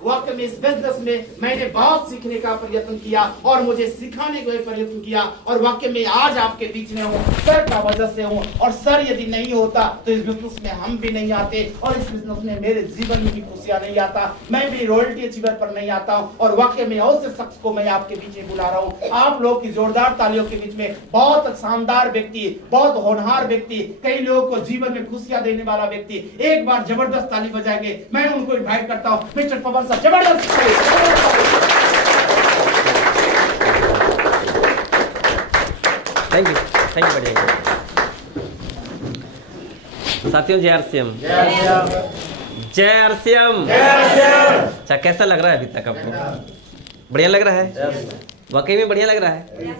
वक्त में इस बिजनेस में मैंने बहुत सीखने का प्रयत्न किया और मुझे सिखाने का प्रयत्न किया, और वाकई में आज आपके बीच में हूँ सर का वजह से हूँ। और सर यदि नहीं होता तो इस बिजनेस में हम भी नहीं आते, और इस बिजनेस में मेरे जीवन में भी खुशियां नहीं आता, मैं भी रॉयल्टी अचीवर पर नहीं आता हूँ। और वाकई में ऐसे शख्स को मैं आपके बीच में बुला रहा हूँ। आप लोग की जोरदार तालियों के बीच में बहुत शानदार व्यक्ति, बहुत होनहार व्यक्ति, कई लोगों को जीवन में खुशियां देने वाला व्यक्ति, एक बार जबरदस्त ताली बजाएंगे। मैं उनको इनवाइट करता हूं, मिस्टर पवन साहब, जबरदस्त। थैंक यू बढ़िया। साथियों जय आरसीएम, जय आरसीएम। अच्छा कैसा लग रहा है अभी तक आपको? बढ़िया लग रहा है? वाकई में बढ़िया लग रहा है?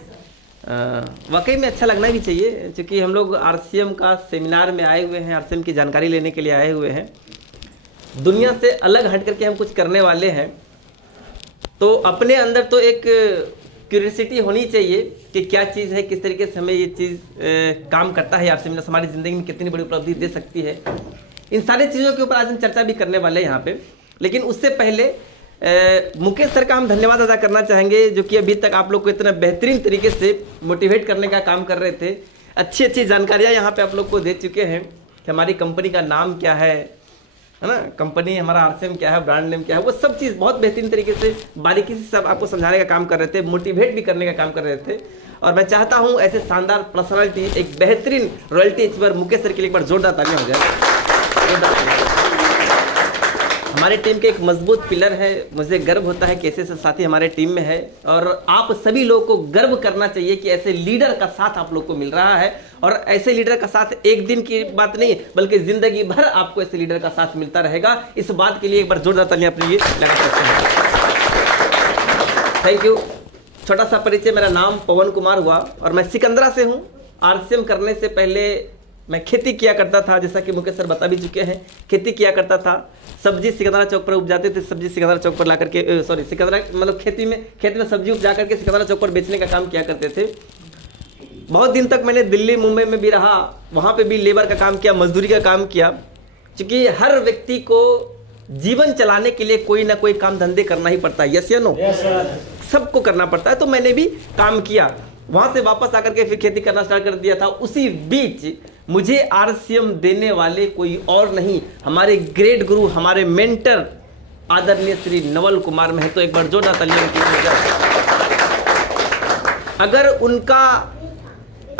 वाकई में अच्छा लगना भी चाहिए, क्योंकि हम लोग आरसीएम का सेमिनार में आए हुए हैं, आरसीएम की जानकारी लेने के लिए आए हुए हैं। दुनिया से अलग हट करके हम कुछ करने वाले हैं, तो अपने अंदर तो एक क्यूरियोसिटी होनी चाहिए कि क्या चीज़ है, किस तरीके से हमें ये चीज़ काम करता है, आरसीएम हमारी ज़िंदगी में कितनी बड़ी उपलब्धि दे सकती है। इन सारी चीज़ों के ऊपर आज हम चर्चा भी करने वाले हैं यहाँ पे। लेकिन उससे पहले मुकेश सर का हम धन्यवाद अदा करना चाहेंगे, जो कि अभी तक आप लोग को इतना बेहतरीन तरीके से मोटिवेट करने का काम कर रहे थे। अच्छी अच्छी जानकारियाँ यहाँ पे आप लोग को दे चुके हैं कि हमारी कंपनी का नाम क्या है ना, कंपनी हमारा आरसीएम क्या है, ब्रांड नेम क्या है, वो सब चीज़ बहुत बेहतरीन तरीके से बारीकी से सब आपको समझाने का काम कर रहे थे, मोटिवेट भी करने का काम कर रहे थे। और मैं चाहता हूँ ऐसे शानदार पर्सनालिटी, एक बेहतरीन रॉयल्टी अचीवर मुकेश सर के लिए एक बार जोरदार तालियां हो जाए। हमारे टीम के एक मजबूत पिलर है, मुझे गर्व होता है कि ऐसे साथी हमारे टीम में है, और आप सभी लोगों को गर्व करना चाहिए कि ऐसे लीडर का साथ आप लोग को मिल रहा है। और ऐसे लीडर का साथ एक दिन की बात नहीं, बल्कि जिंदगी भर आपको ऐसे लीडर का साथ मिलता रहेगा। इस बात के लिए एक बार जोरदार तालियां अपने लिए लगा सकते हैं। Thank you. छोटा सा परिचय, मेरा नाम पवन कुमार हुआ और मैं सिकंदरा से हूँ। आरसीएम करने से पहले मैं खेती किया करता था, जैसा कि मुकेश सर बता भी चुके हैं। खेती किया करता था, सब्जी सिकंदरा चौक पर उपजाते थे, सब्जी सिकंदरा चौक पर ला करके सिकंदरा मतलब खेत में सब्जी उपजा करके सिकंदरा चौक पर बेचने का काम किया करते थे। बहुत दिन तक मैंने दिल्ली मुंबई में भी रहा, वहाँ पे भी लेबर का काम किया, मजदूरी का काम किया। क्योंकि हर व्यक्ति को जीवन चलाने के लिए कोई ना कोई काम धंधे करना ही पड़ता है, यस या नो? सबको करना पड़ता है। तो मैंने भी काम किया, वहाँ से वापस आकर के फिर खेती करना स्टार्ट कर दिया था। उसी बीच मुझे आरसीएम देने वाले कोई और नहीं, हमारे ग्रेट गुरु, हमारे मेंटर आदरणीय श्री नवल कुमार महतो, एक बार जोरदार तालियां कीजिएगा। अगर उनका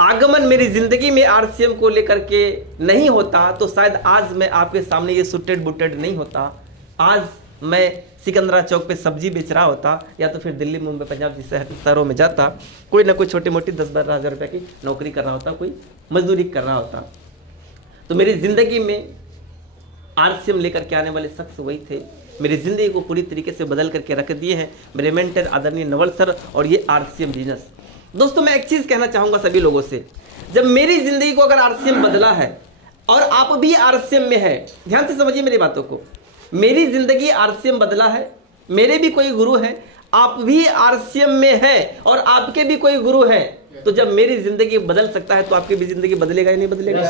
आगमन मेरी जिंदगी में आरसीएम को लेकर के नहीं होता तो शायद आज मैं आपके सामने ये सुटेड बुटेड नहीं होता। आज मैं सिकंदरा चौक पे सब्जी बेच रहा होता, या तो फिर दिल्ली मुंबई पंजाब जैसे शहरों में जाता, कोई ना कोई छोटी मोटी 10-12 हज़ार रुपये की नौकरी कर रहा होता, कोई मजदूरी कर रहा होता। तो मेरी ज़िंदगी में आरसीएम लेकर के आने वाले शख्स वही थे। मेरी ज़िंदगी को पूरी तरीके से बदल करके रख दिए हैं मेरे मेंटर आदरणीय नवल सर और ये आरसीएम बिजनेस। दोस्तों मैं एक चीज़ कहना चाहूँगा सभी लोगों से, जब मेरी ज़िंदगी को अगर आरसीएम बदला है और आप भी आरसीएम में है, ध्यान से समझिए मेरी बातों को। मेरी जिंदगी आरसीएम बदला है, मेरे भी कोई गुरु हैं, आप भी आरसीएम में हैं और आपके भी कोई गुरु हैं। तो जब मेरी जिंदगी बदल सकता है तो आपकी भी जिंदगी बदलेगा या नहीं बदलेगा?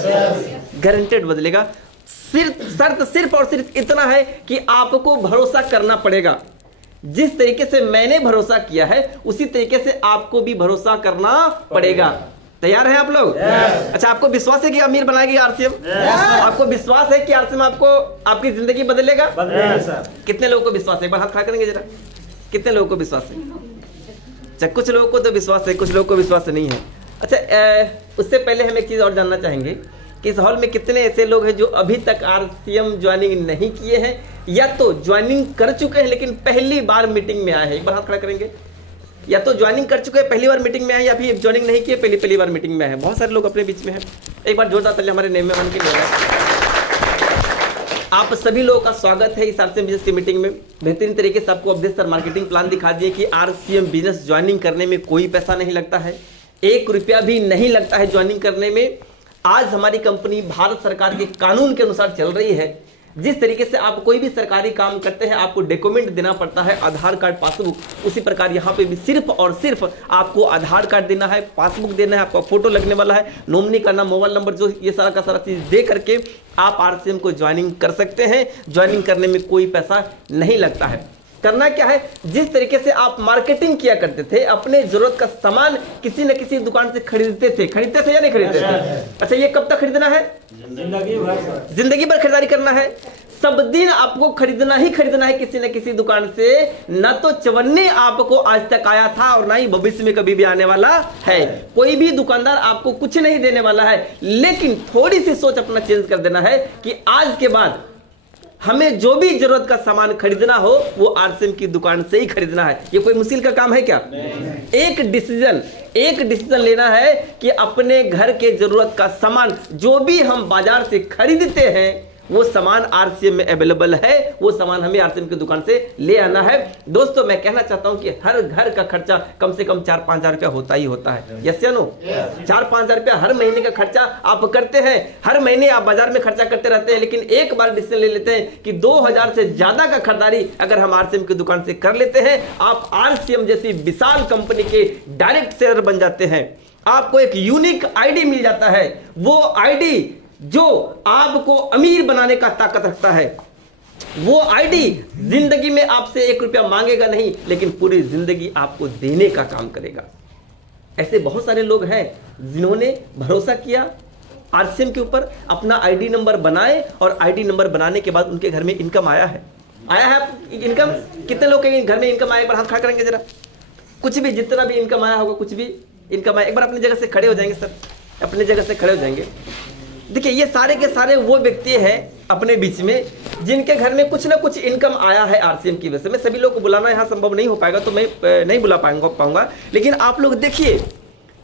गारंटेड बदलेगा। शर्त सिर्फ और सिर्फ इतना है कि आपको भरोसा करना पड़ेगा। जिस तरीके से मैंने भरोसा किया है उसी तरीके से आपको भी भरोसा करना पड़ेगा। तैयार हैं आप लोग? अच्छा, आपको विश्वास है कि अमीर बनाएगी आरसीएम? आपको विश्वास है कि आरसीएम आपको आपकी जिंदगी बदलेगा? कितने लोगों को विश्वास है? एक बार हाथ खड़ा करेंगे जरा। कितने लोगों को विश्वास है? अच्छा, कुछ लोगों को तो विश्वास है, कुछ लोगों को विश्वास नहीं है। अच्छा, उससे पहले हम एक चीज और जानना चाहेंगे कि इस हॉल में कितने ऐसे लोग हैं जो अभी तक आरसीएम ज्वाइनिंग नहीं किए हैं, या तो ज्वाइनिंग कर चुके हैं लेकिन पहली बार मीटिंग में आए हैं? एक बार हाथ खड़ा करेंगे। या तो ज्वाइनिंग कर चुके हैं, पहली बार मीटिंग में आए, या फिर ज्वाइनिंग नहीं किए, पहली बार मीटिंग में आए। बहुत सारे लोग अपने बीच में हैं। एक बार जोरदार तालियां हमारे नेम में उनके लिए। आप सभी लोगों का स्वागत है इस आरसीएम बिजनेस की मीटिंग में। बेहतरीन तरीके से आपको अपडेट सर मार्केटिंग प्लान दिखा दिए कि आरसीएम बिजनेस ज्वाइनिंग करने में कोई पैसा नहीं लगता है, 1 रुपया भी नहीं लगता है ज्वाइनिंग करने में। आज हमारी कंपनी भारत सरकार के कानून के अनुसार चल रही है। जिस तरीके से आप कोई भी सरकारी काम करते हैं आपको डॉक्यूमेंट देना पड़ता है, आधार कार्ड, पासबुक, उसी प्रकार यहाँ पे भी सिर्फ और सिर्फ आपको आधार कार्ड देना है, पासबुक देना है, आपका फोटो लगने वाला है, नॉमिनी करना, मोबाइल नंबर, जो ये सारा का सारा चीज़ दे करके आप आरसीएम को ज्वाइनिंग कर सकते हैं। ज्वाइनिंग करने में कोई पैसा नहीं लगता है। करना क्या है, जिस तरीके से आप मार्केटिंग किया करते थे, अपने जरूरत का सामान किसी न किसी दुकान से खरीदते थे या नहीं खरीदते थे? अच्छा, ये कब तक खरीदना है? जिंदगी भर खरीदारी करना है। सब दिन आपको खरीदना ही खरीदना है किसी न किसी दुकान से। न तो चवन्ने आपको आज तक आया था और ना ही भविष्य में कभी भी आने वाला है। कोई भी दुकानदार आपको कुछ नहीं देने वाला है, लेकिन थोड़ी सी सोच अपना चेंज कर देना है कि आज के बाद हमें जो भी जरूरत का सामान खरीदना हो वो आरसीएम की दुकान से ही खरीदना है। ये कोई मुश्किल का काम है क्या? एक डिसीजन लेना है कि अपने घर के जरूरत का सामान जो भी हम बाजार से खरीदते हैं वो सामान आरसीएम में अवेलेबल है, वो सामान हमें आरसीएम की दुकान से ले आना है। दोस्तों, मैं कहना चाहता हूं कि हर घर का खर्चा कम से कम 4-5 हजार रुपया होता ही होता है। यस या नो? 4-5 हजार रुपया हर महीने का खर्चा आप करते हैं। हर महीने आप बाजार में खर्चा करते रहते हैं, लेकिन एक बार डिसीजन ले लेते हैं कि 2000 से ज्यादा का खरीदारी अगर हम आरसीएम की दुकान से कर लेते हैं, आप आरसीएम जैसी विशाल कंपनी के डायरेक्ट शेयर बन जाते हैं। आपको एक यूनिक आईडी मिल जाता है, वो आईडी जो आपको अमीर बनाने का ताकत रखता है। वो आईडी जिंदगी में आपसे 1 रुपया मांगेगा नहीं, लेकिन पूरी जिंदगी आपको देने का काम करेगा। ऐसे बहुत सारे लोग हैं जिन्होंने भरोसा किया आरसीएम के ऊपर, अपना आईडी नंबर बनाए और आईडी नंबर बनाने के बाद उनके घर में इनकम आया है। इनकम कितने लोग के घर में इनकम आया? एक बार हाथ खड़ा करेंगे जरा। कुछ भी, जितना भी इनकम आया होगा, कुछ भी इनकम आया, एक बार अपनी जगह से खड़े हो जाएंगे सर, अपनी जगह से खड़े हो जाएंगे। देखिए, ये सारे के सारे वो व्यक्ति हैं अपने बीच में जिनके घर में कुछ ना कुछ इनकम आया है आरसीएम की वजह से। मैं सभी लोग को बुलाना यहाँ संभव नहीं हो पाएगा, तो मैं नहीं बुला पाऊंगा, लेकिन आप लोग देखिए,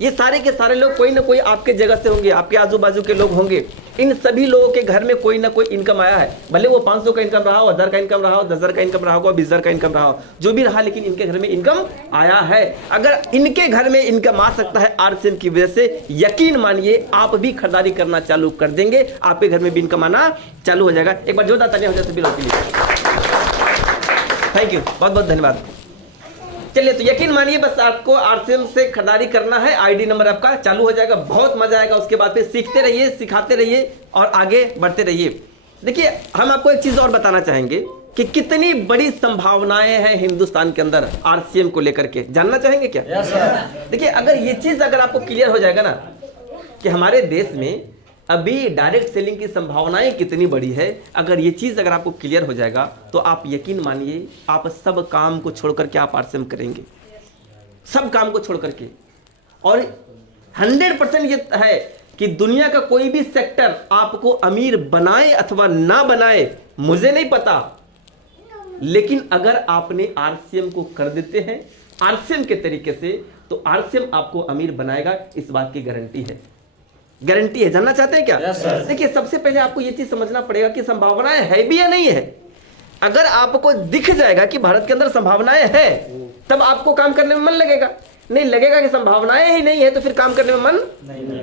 ये सारे के सारे लोग कोई ना कोई आपके जगह से होंगे, आपके आजू बाजू के लोग होंगे। इन सभी लोगों के घर में कोई ना कोई इनकम आया है, भले वो 500 का इनकम रहा हो, 1000 का इनकम रहा हो, 10,000 का इनकम रहा हो, 20,000 का इनकम रहा हो, जो भी रहा, लेकिन इनके घर में इनकम आया है। अगर इनके घर में इनकम आ सकता है आरसीएम की वजह से, यकीन मानिए आप भी खरीदारी करना चालू कर देंगे, आपके घर में भी इनकम आना चालू हो जाएगा। एक बार जोरदार तालियां हो जाए सभी लोगों के लिए। थैंक यू, बहुत बहुत धन्यवाद। चलिए, तो यकीन मानिए बस आपको आरसीएम से खरीदारी करना है, आईडी नंबर आपका चालू हो जाएगा, बहुत मजा आएगा। उसके बाद फिर सीखते रहिए, सिखाते रहिए और आगे बढ़ते रहिए। देखिए, हम आपको एक चीज और बताना चाहेंगे कि कितनी बड़ी संभावनाएं हैं हिंदुस्तान के अंदर आरसीएम को लेकर के। जानना चाहेंगे क्या? देखिए, अगर ये चीज अगर आपको क्लियर हो जाएगा ना कि हमारे देश में अभी डायरेक्ट सेलिंग की संभावनाएं कितनी बड़ी है, अगर ये चीज अगर आपको क्लियर हो जाएगा तो आप यकीन मानिए आप सब काम को छोड़ करके आप आरसीएम करेंगे, सब काम को छोड़ करके। और 100% ये है कि दुनिया का कोई भी सेक्टर आपको अमीर बनाए अथवा ना बनाए मुझे नहीं पता, लेकिन अगर आपने आरसीएम को कर देते हैं आरसीएम के तरीके से, तो आरसीएम आपको अमीर बनाएगा, इस बात की गारंटी है। गारंटी है। जानना चाहते हैं क्या? देखिए, सबसे पहले आपको यह चीज समझना पड़ेगा कि संभावनाएं है भी या नहीं है। अगर आपको दिख जाएगा कि भारत के अंदर संभावनाएं है, तब आपको काम करने में मन लगेगा। नहीं लगेगा कि संभावनाएं ही नहीं है, तो फिर काम करने में मन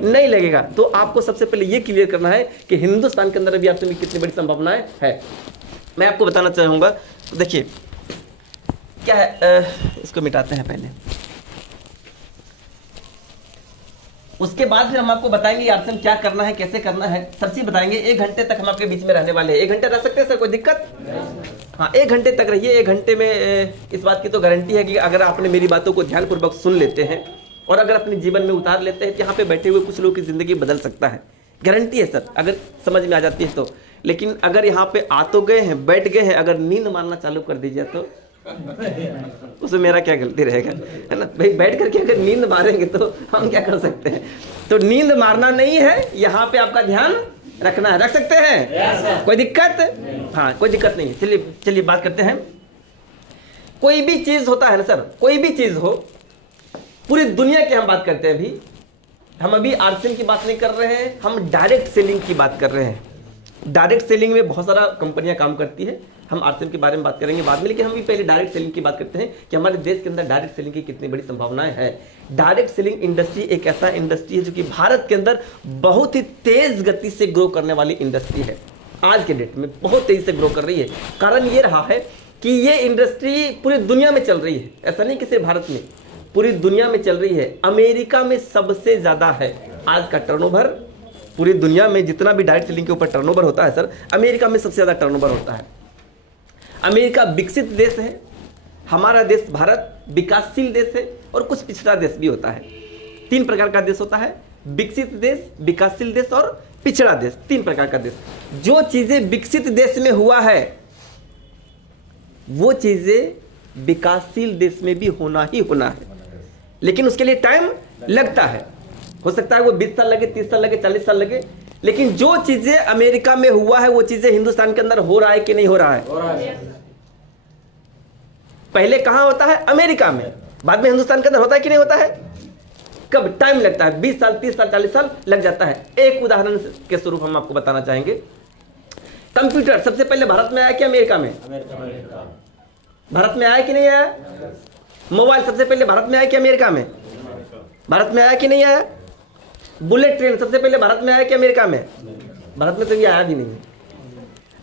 नहीं लगेगा। तो आपको सबसे पहले यह क्लियर करना है कि हिंदुस्तान के अंदर अभी आपसे कितनी बड़ी संभावनाएं है। मैं आपको बताना चाहूंगा, देखिए क्या है, इसको मिटाते हैं पहले, उसके बाद फिर हम आपको बताएंगे आरसीएम क्या करना है, कैसे करना है, सब चीज बताएंगे। 1 घंटे तक हम आपके बीच में रहने वाले हैं। 1 घंटे रह सकते हैं सर, कोई दिक्कत? हाँ, 1 घंटे तक रहिए। 1 घंटे में इस बात की तो गारंटी है कि अगर आपने मेरी बातों को ध्यानपूर्वक सुन लेते हैं और अगर अपने जीवन में उतार लेते हैं, तो यहाँ पे बैठे हुए कुछ लोगों की जिंदगी बदल सकता है। गारंटी है सर, अगर समझ में आ जाती है तो। लेकिन अगर यहाँ पे आ तो गए हैं, बैठ गए हैं, अगर नींद मारना चालू कर दीजिए तो उसमें मेरा क्या गलती रहेगा, है ना भाई? बैठ करके अगर नींद मारेंगे तो हम क्या कर सकते हैं? तो नींद मारना नहीं है, यहाँ पे आपका ध्यान रखना है। रख सकते हैं? कोई दिक्कत? हाँ, कोई दिक्कत नहीं है। चलिए बात करते हैं। कोई भी चीज होता है ना सर, कोई भी चीज हो, पूरी दुनिया की हम बात करते हैं। अभी हम आरसीएम की बात नहीं कर रहे हैं, हम डायरेक्ट सेलिंग की बात कर रहे हैं। डायरेक्ट सेलिंग में बहुत सारा कंपनियां काम करती है, हम आरसीएम के बारे में बात करेंगे बाद में, लेकिन हम भी पहले डायरेक्ट सेलिंग की बात करते हैं कि हमारे देश के अंदर डायरेक्ट सेलिंग की कितनी बड़ी संभावनाएं है। डायरेक्ट सेलिंग इंडस्ट्री एक ऐसा इंडस्ट्री है जो कि भारत के अंदर बहुत ही तेज गति से ग्रो करने वाली इंडस्ट्री है। आज के डेट में बहुत तेजी से ग्रो कर रही है। कारण ये रहा है कि ये इंडस्ट्री पूरी दुनिया में चल रही है, ऐसा नहीं कि सिर्फ भारत में, पूरी दुनिया में चल रही है। अमेरिका में सबसे ज्यादा है आज का टर्नओवर, पूरी दुनिया में जितना भी डायरेक्ट सेलिंग के ऊपर टर्नओवर होता है सर, अमेरिका में सबसे ज्यादा टर्नओवर होता है। अमेरिका विकसित देश है, हमारा देश भारत विकासशील देश है और कुछ पिछड़ा देश भी होता है। 3 प्रकार का देश होता है, विकसित देश, विकासशील देश और पिछड़ा देश, 3 प्रकार का देश। जो चीजें विकसित देश में हुआ है वो चीजें विकासशील देश में भी होना ही होना है, लेकिन उसके लिए टाइम लगता है। हो सकता है वो 20 साल लगे, 30 साल लगे, 40 साल लगे, लेकिन जो चीजें अमेरिका में हुआ है वो चीजें हिंदुस्तान के अंदर हो रहा है कि नहीं हो रहा है? पहले कहां होता है? अमेरिका में, बाद में हिंदुस्तान के अंदर होता है कि नहीं होता है? कब टाइम लगता है? 20 साल, 30 साल, 40 साल लग जाता है। एक उदाहरण के स्वरूप हम आपको बताना चाहेंगे। कंप्यूटर सबसे पहले भारत में आया कि अमेरिका में? भारत में आया कि नहीं आया? मोबाइल सबसे पहले भारत में आया कि अमेरिका में? भारत में आया कि नहीं आया? बुलेट ट्रेन सबसे पहले भारत में आया कि अमेरिका में? भारत में तो ये आया भी नहीं।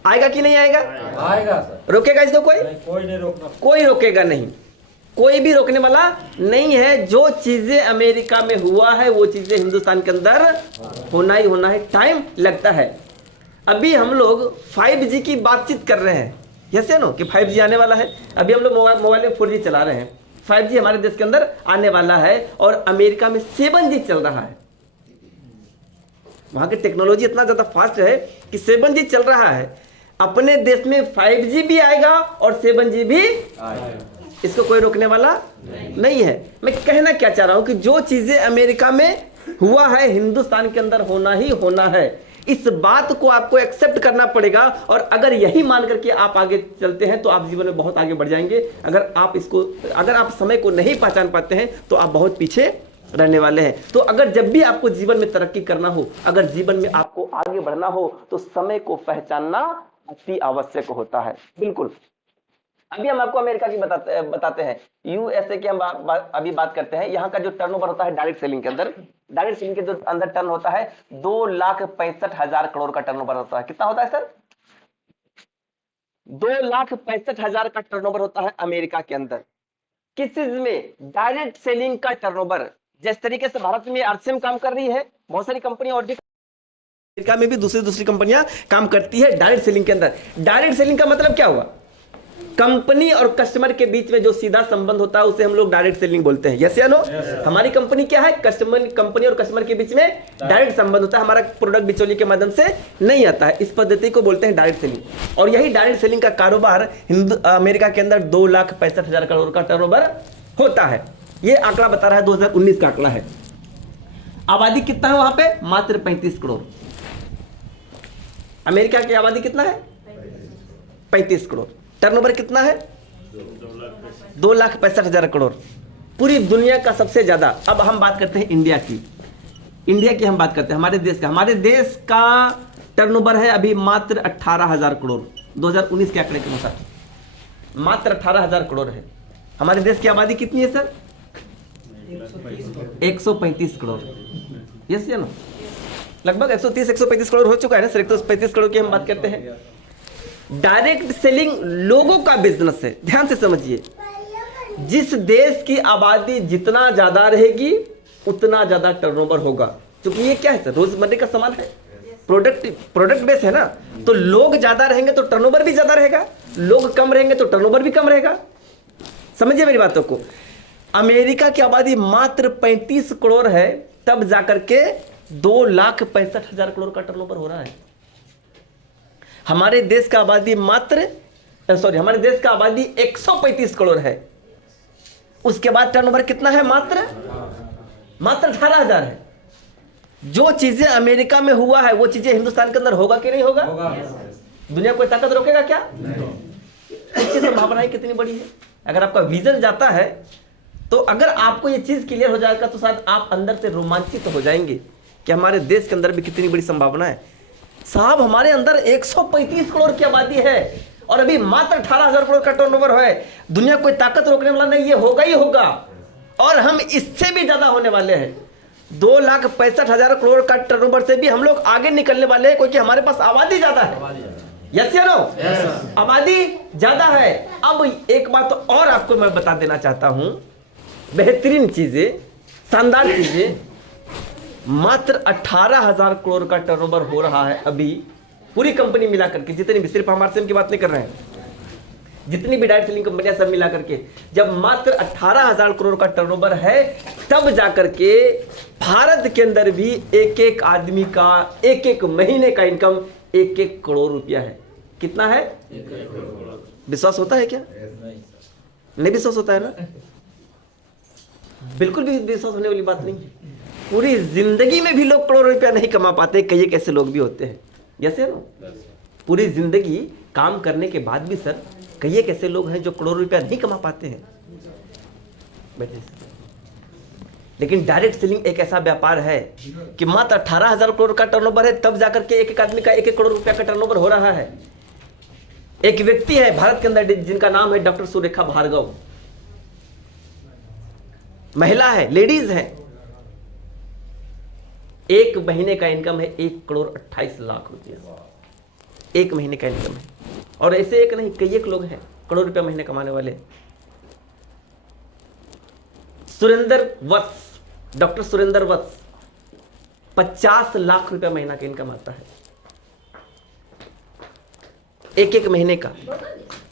आएगा कि नहीं आएगा? आएगा सर। रोकेगा इसको कोई? कोई नहीं रोकना। कोई रोकेगा नहीं, कोई भी रोकने वाला नहीं है। जो चीजें अमेरिका में हुआ है वो चीजें हिंदुस्तान के अंदर होना ही होना है, टाइम लगता है। अभी हम लोग 5G की बातचीत कर रहे हैं, जैसे नो कि 5G आने वाला है। अभी हम लोग मोबाइल में 4G चला रहे हैं, 5G हमारे देश के अंदर आने वाला है और अमेरिका में 7G चल रहा है। वहां की टेक्नोलॉजी इतना ज्यादा फास्ट है कि 7G चल रहा है। अपने देश में 5G भी आएगा और 7G भी आएगा, इसको कोई रोकने वाला नहीं है। मैं कहना क्या चाह रहा हूं कि जो चीजें अमेरिका में हुआ है हिंदुस्तान के अंदर होना ही होना है। इस बात को आपको एक्सेप्ट करना पड़ेगा और अगर यही मान करके आप आगे चलते हैं तो आप जीवन में बहुत आगे बढ़ जाएंगे। अगर आप समय को नहीं पहचान पाते हैं तो आप बहुत पीछे रहने वाले हैं। तो अगर जब भी आपको जीवन में तरक्की करना हो, अगर जीवन में आपको आगे बढ़ना हो तो समय को पहचानना अति आवश्यक होता है। बिल्कुल। अभी हम आपको अमेरिका की बताते हैं, यूएसए की हम अभी बात करते हैं। यहाँ का जो टर्नओवर होता है डायरेक्ट सेलिंग के अंदर, डायरेक्ट सेलिंग के जो अंदर टर्न होता है 2,65,000 करोड़ का टर्नओवर होता है। कितना होता है सर? 2,65,000 का टर्नओवर होता है अमेरिका के अंदर। किस चीज में? डायरेक्ट सेलिंग का टर्नओवर। जिस तरीके से भारत में आरसीएम काम कर रही है, बहुत सारी कंपनियां और अमेरिका में भी दूसरी कंपनियां काम करती है डायरेक्ट सेलिंग के अंदर। डायरेक्ट सेलिंग का मतलब क्या हुआ? कंपनी और कस्टमर के बीच में जो सीधा संबंध होता है उसे हम लोग डायरेक्ट सेलिंग बोलते हैं। यस या नो? हमारी कंपनी क्या है? कंपनी और कस्टमर के बीच में डायरेक्ट संबंध होता है। हमारा प्रोडक्ट बिचौलिए के माध्यम से नहीं आता है। इस पद्धति को बोलते हैं डायरेक्ट सेलिंग। और यही डायरेक्ट सेलिंग का कारोबार अमेरिका के अंदर 2,65,000 करोड़ का टर्नओवर होता है। ये आंकड़ा बता रहा है 2019 का आंकड़ा है। आबादी कितना है वहां पे? मात्र 35 करोड़। अमेरिका की आबादी कितना है? 35 करोड़। टर्नओवर कितना है? 2,65,000 करोड़। पूरी दुनिया का सबसे ज्यादा। अब हम बात करते हैं इंडिया की हम बात करते हैं, हमारे देश का। हमारे देश का टर्नओवर है अभी मात्र 18,000 करोड़। 2019 के आंकड़े के अनुसार मात्र 18,000 करोड़ है। हमारे देश की आबादी कितनी है सर? 135 करोड़। यस या नो? लगभग 130-135 करोड़ हो चुका है ना सर। 135 करोड़ की हम बात करते हैं। डायरेक्ट सेलिंग लोगों का बिजनेस है। ध्यान से समझिए, जिस देश की आबादी जितना ज्यादा रहेगी उतना ज्यादा टर्नओवर होगा। क्योंकि ये क्या है सर? रोजमर्रे का सामान है, प्रोडक्ट बेस है ना। तो लोग ज्यादा रहेंगे तो टर्नओवर भी ज्यादा रहेगा, लोग कम रहेंगे तो टर्नओवर भी कम रहेगा। समझिए मेरी बातों को। अमेरिका की आबादी मात्र 35 करोड़ है, तब जाकर के 2,65,000 करोड़ का टर्नओवर हो रहा है। हमारे देश का आबादी हमारे देश का आबादी 135 करोड़ है। उसके बाद टर्नओवर कितना है? मात्र 18,000 है। जो चीजें अमेरिका में हुआ है वो चीजें हिंदुस्तान के अंदर होगा कि नहीं होगा? दुनिया कोई ताकत रोकेगा क्या? इसकी संभावनाएं कितनी बड़ी है। अगर आपका विजन जाता है तो अगर आपको ये चीज क्लियर हो जाएगा तो शायद आप अंदर से रोमांचित हो जाएंगे कि हमारे देश के अंदर भी कितनी बड़ी संभावना है। साहब, हमारे अंदर 135 करोड़ की आबादी है और अभी मात्र 18,000 करोड़ का टर्नओवर है। दुनिया कोई ताकत रोकने वाला नहीं, ये होगा ही होगा। और हम इससे भी ज्यादा होने वाले हैं। 2,65,000 करोड़ का टर्नओवर से भी हम लोग आगे निकलने वाले हैं, क्योंकि हमारे पास आबादी ज्यादा है। यस या नो? आबादी ज्यादा है। अब एक बात और आपको मैं बता देना चाहता हूं, बेहतरीन चीजें, शानदार चीजें। मात्र 18,000 करोड़ का टर्नओवर हो रहा है अभी, पूरी कंपनी मिलाकर के जितनी भी, सिर्फ हम आरसीएम की बात नहीं कर रहे हैं, जितनी भी डायरेक्ट सेलिंग कंपनियां सब मिला करके, जब मात्र 18,000 करोड़ का टर्नओवर है, तब जाकर के भारत के अंदर भी एक एक आदमी का एक एक महीने का इनकम 1-1 करोड़ रुपया है। कितना है? विश्वास होता है क्या? नहीं विश्वास होता है ना? बिल्कुल भी विश्वास होने वाली बात नहीं है। पूरी जिंदगी में भी लोग करोड़ों रुपया नहीं कमा पाते, कई एक ऐसे लोग भी होते हैं। यस है ना? पूरी जिंदगी काम करने के बाद भी सर कई एक ऐसे लोग हैं जो करोड़ों रुपया नहीं कमा पाते हैं। बैठिए। लेकिन डायरेक्ट सेलिंग एक ऐसा व्यापार है कि मात्र 18,000 करोड़ का टर्नओवर है, तब जाकर के एक एक आदमी का 1-1 करोड़ रुपया का टर्नओवर हो रहा है। एक व्यक्ति है भारत के अंदर जिनका नाम है डॉक्टर सुरेखा भार्गव, महिला है, लेडीज है। 1 महीने का इनकम है 1,28,00,000 रुपया, 1 महीने का इनकम है। और ऐसे एक नहीं, कई एक लोग हैं करोड़ रुपया महीने कमाने वाले। सुरेंद्र वत्स, डॉक्टर सुरेंद्र वत्स, 50 लाख रुपया महीना का इनकम आता है, 1-1 महीने का।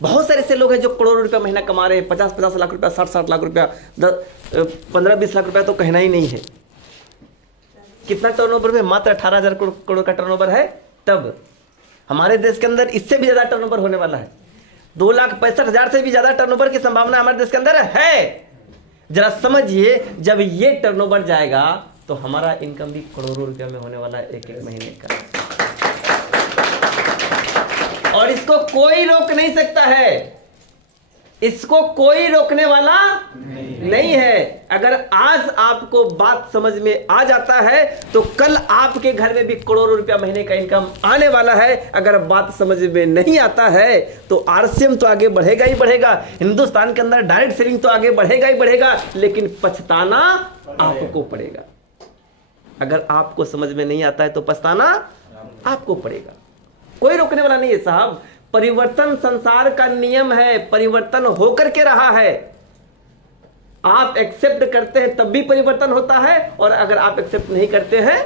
बहुत सारे ऐसे लोग हैं जो करोड़ रुपया महीना कमा रहे हैं, 50-50 लाख रुपया, 60-60 लाख रुपया, 15-20 लाख रुपया तो कहना ही नहीं है। कितना टर्नओवर में? मात्र 18,000 करोड़ का टर्नओवर है। तब हमारे देश के अंदर इससे भी ज्यादा टर्नओवर होने वाला है। 2,65,000 से भी ज्यादा टर्नओवर की संभावना हमारे देश के अंदर है। जरा समझिए, जब ये टर्नओवर जाएगा तो हमारा इनकम भी करोड़ों रुपया में होने वाला है 1-1 महीने का। और इसको कोई रोक नहीं सकता है, इसको कोई रोकने वाला नहीं है। अगर आज आपको बात समझ में आ जाता है तो कल आपके घर में भी करोड़ों रुपया महीने का इनकम आने वाला है। अगर बात समझ में नहीं आता है तो आरसीएम तो आगे बढ़ेगा ही बढ़ेगा, हिंदुस्तान के अंदर डायरेक्ट सेलिंग तो आगे बढ़ेगा ही बढ़ेगा, लेकिन पछताना आपको पड़ेगा। अगर आपको समझ में नहीं आता है तो पछताना आपको पड़ेगा। कोई रोकने वाला नहीं है साहब। परिवर्तन संसार का नियम है, परिवर्तन होकर के रहा है। आप एक्सेप्ट करते हैं तब भी परिवर्तन होता है, और अगर आप एक्सेप्ट नहीं करते हैं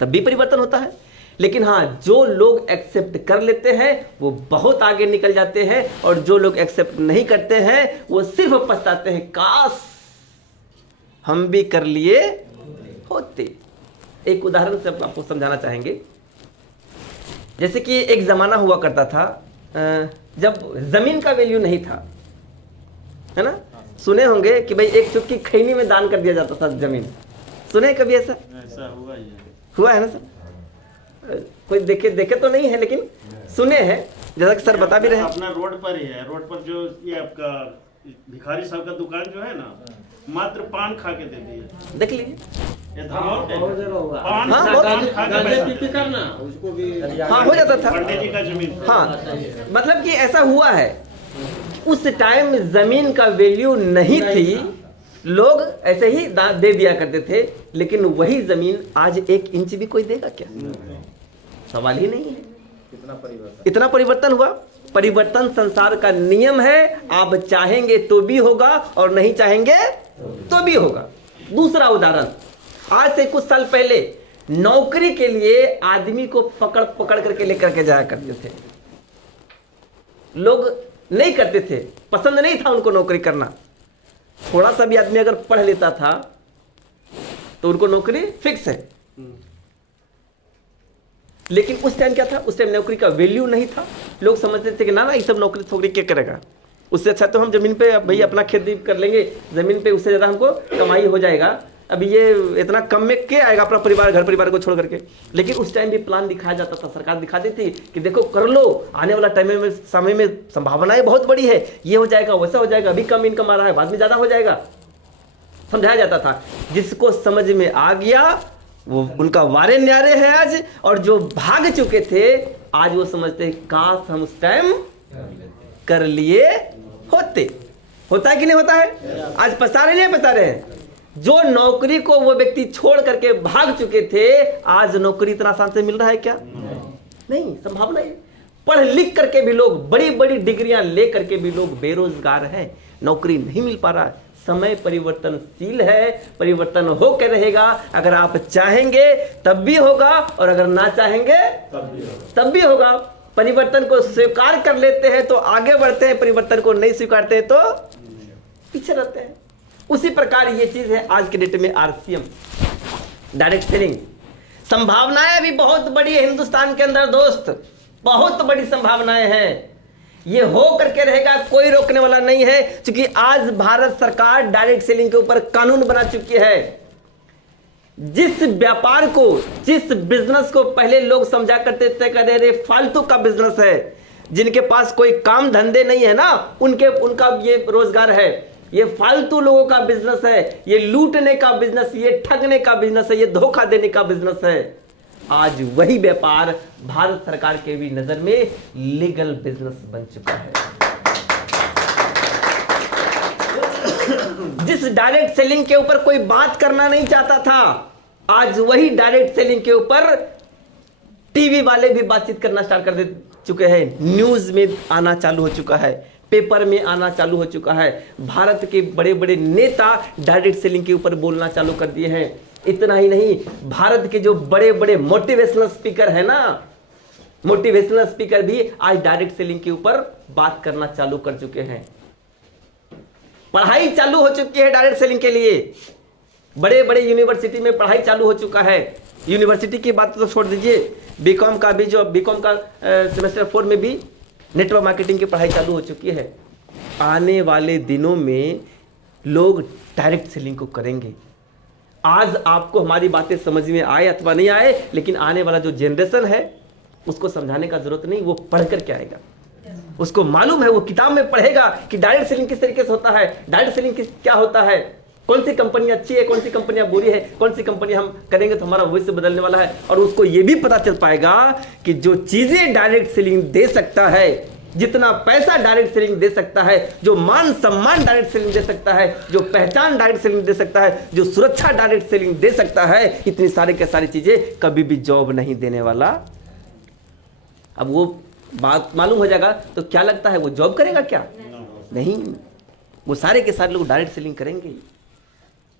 तब भी परिवर्तन होता है। लेकिन हाँ, जो लोग एक्सेप्ट कर लेते हैं वो बहुत आगे निकल जाते हैं, और जो लोग एक्सेप्ट नहीं करते हैं वो सिर्फ पछताते हैं, काश हम भी कर लिए होते। एक उदाहरण से आपको समझाना चाहेंगे। जैसे कि एक जमाना हुआ करता था जब जमीन का वैल्यू नहीं था, है ना? सुने होंगे कि भाई 1 चुटकी खैनी में दान कर दिया जाता था जमीन। सुने कभी ऐसा? हुआ है ना सर? कोई देखे तो नहीं है, लेकिन सुने हैं, जैसा कि सर बता भी रहे हैं। अपना रोड पर ही है, रोड पर जो ये आपका भिखारी साहब का दुकान जो है ना, मात्र पान खा के दे दिए। देख लीजिए, पान हाँ, खा के करना उसको भी हाँ हो जाता था। पंडित जी का जमीन। हाँ, मतलब कि ऐसा हुआ है। उस टाइम जमीन का वैल्यू नहीं थी, लोग ऐसे ही दे दिया करते थे, लेकिन वही जमीन आज 1 इंच भी कोई देगा क्या? सवाल ही नहीं है। इतना परिवर्तन हुआ। परिवर्तन संसार का नियम है। आप चाहेंगे तो भी होगा और नहीं चाहेंगे तो भी होगा। दूसरा उदाहरण, आज से कुछ साल पहले नौकरी के लिए आदमी को पकड़ पकड़ करके लेकर के जाया करते थे। लोग नहीं करते थे, पसंद नहीं था उनको नौकरी करना। थोड़ा सा भी आदमी अगर पढ़ लेता था तो उनको नौकरी फिक्स है। लेकिन उस टाइम क्या था? उस टाइम नौकरी का वैल्यू नहीं था। लोग समझते थे कि ना ये सब नौकरी क्या करेगा, उससे अच्छा तो हम जमीन पे भाई अपना खेती कर लेंगे, जमीन पे उससे ज्यादा हमको कमाई हो जाएगा। अभी ये इतना कम में क्या आएगा अपना परिवार, घर परिवार को छोड़ करके। लेकिन उस टाइम भी प्लान दिखाया जाता था, सरकार दिखाती थी कि देखो कर लो, आने वाला समय में संभावनाएं बहुत बड़ी है, ये हो जाएगा वैसा हो जाएगा, अभी कम इनकम आ रहा है बाद में ज्यादा हो जाएगा, समझाया जाता था। जिसको समझ में आ गया वो उनका वारे न्यारे है आज, और जो भाग चुके थे आज वो समझते हैं काश हम उस टाइम कर लिए होते। होता है कि नहीं होता है? आज पछता रहे नहीं पछता रहे हैं? जो नौकरी को वो व्यक्ति छोड़ करके भाग चुके थे, आज नौकरी इतना आसान से मिल रहा है क्या? नहीं, संभावना है। पढ़ लिख करके भी लोग, बड़ी बड़ी डिग्रियां ले करके भी लोग बेरोजगार हैं, नौकरी नहीं मिल पा रहा है। समय परिवर्तनशील है, परिवर्तन होकर रहेगा। अगर आप चाहेंगे तब भी होगा, और अगर ना चाहेंगे तब भी होगा। परिवर्तन को स्वीकार कर लेते हैं तो आगे बढ़ते हैं, परिवर्तन को नहीं स्वीकारते हैं तो पीछे रहते हैं। उसी प्रकार ये चीज है आज के डेट में आरसीएम, डायरेक्ट सेलिंग। संभावनाएं अभी बहुत बड़ी है हिंदुस्तान के अंदर दोस्त, बहुत बड़ी संभावनाएं हैं। ये हो करके रहेगा, कोई रोकने वाला नहीं है, क्योंकि आज भारत सरकार डायरेक्ट सेलिंग के ऊपर कानून बना चुकी है। जिस व्यापार को, जिस बिजनेस को पहले लोग समझा करते थे कि अरे फालतू का बिजनेस है, जिनके पास कोई काम धंधे नहीं है ना, उनका ये रोजगार है, ये फालतू लोगों का बिजनेस है, ये लूटने का बिजनेस, ये ठगने का बिजनेस है, ये धोखा देने का बिजनेस है। आज वही व्यापार भारत सरकार के भी नजर में लीगल बिजनेस बन चुका है। जिस डायरेक्ट सेलिंग के ऊपर कोई बात करना नहीं चाहता था, आज वही डायरेक्ट सेलिंग के ऊपर टीवी वाले भी बातचीत करना स्टार्ट कर दे चुके हैं, न्यूज में आना चालू हो चुका है, पेपर में आना चालू हो चुका है। भारत के बड़े बड़े नेता डायरेक्ट सेलिंग के ऊपर बोलना चालू कर दिए हैं। इतना ही नहीं, भारत के जो बड़े बड़े मोटिवेशनल स्पीकर है ना, मोटिवेशनल स्पीकर भी आज डायरेक्ट सेलिंग के ऊपर बात करना चालू कर चुके हैं। पढ़ाई चालू हो चुकी है डायरेक्ट सेलिंग के लिए, बड़े बड़े यूनिवर्सिटी में पढ़ाई चालू हो चुका है। यूनिवर्सिटी की बात तो छोड़ दीजिए, बीकॉम का भी, जो बीकॉम का सेमेस्टर 4 में भी नेटवर्क मार्केटिंग की पढ़ाई चालू हो चुकी है। आने वाले दिनों में लोग डायरेक्ट सेलिंग को करेंगे। आज आपको हमारी बातें समझ में आए अथवा नहीं आए, लेकिन आने वाला जो जनरेशन है उसको समझाने का जरूरत नहीं, वो पढ़ कर के आएगा, उसको मालूम है, वो किताब में पढ़ेगा कि डायरेक्ट सेलिंग किस तरीके से होता है, डायरेक्ट सेलिंग क्या होता है, कौन सी कंपनी अच्छी है, कौन सी कंपनियां बुरी है, कौन सी कंपनी हम करेंगे तो हमारा भविष्य बदलने वाला है। और उसको ये भी पता चल पाएगा कि जो चीजें डायरेक्ट सेलिंग दे सकता है, जितना पैसा डायरेक्ट सेलिंग दे सकता है, जो मान सम्मान डायरेक्ट सेलिंग दे सकता है, जो पहचान डायरेक्ट सेलिंग दे सकता है, जो सुरक्षा डायरेक्ट सेलिंग दे सकता है, इतनी सारी के सारी चीजें कभी भी जॉब नहीं देने वाला। अब वो बात मालूम हो जाएगा तो क्या लगता है वो जॉब करेगा क्या? नहीं, वो सारे के सारे लोग डायरेक्ट सेलिंग करेंगे।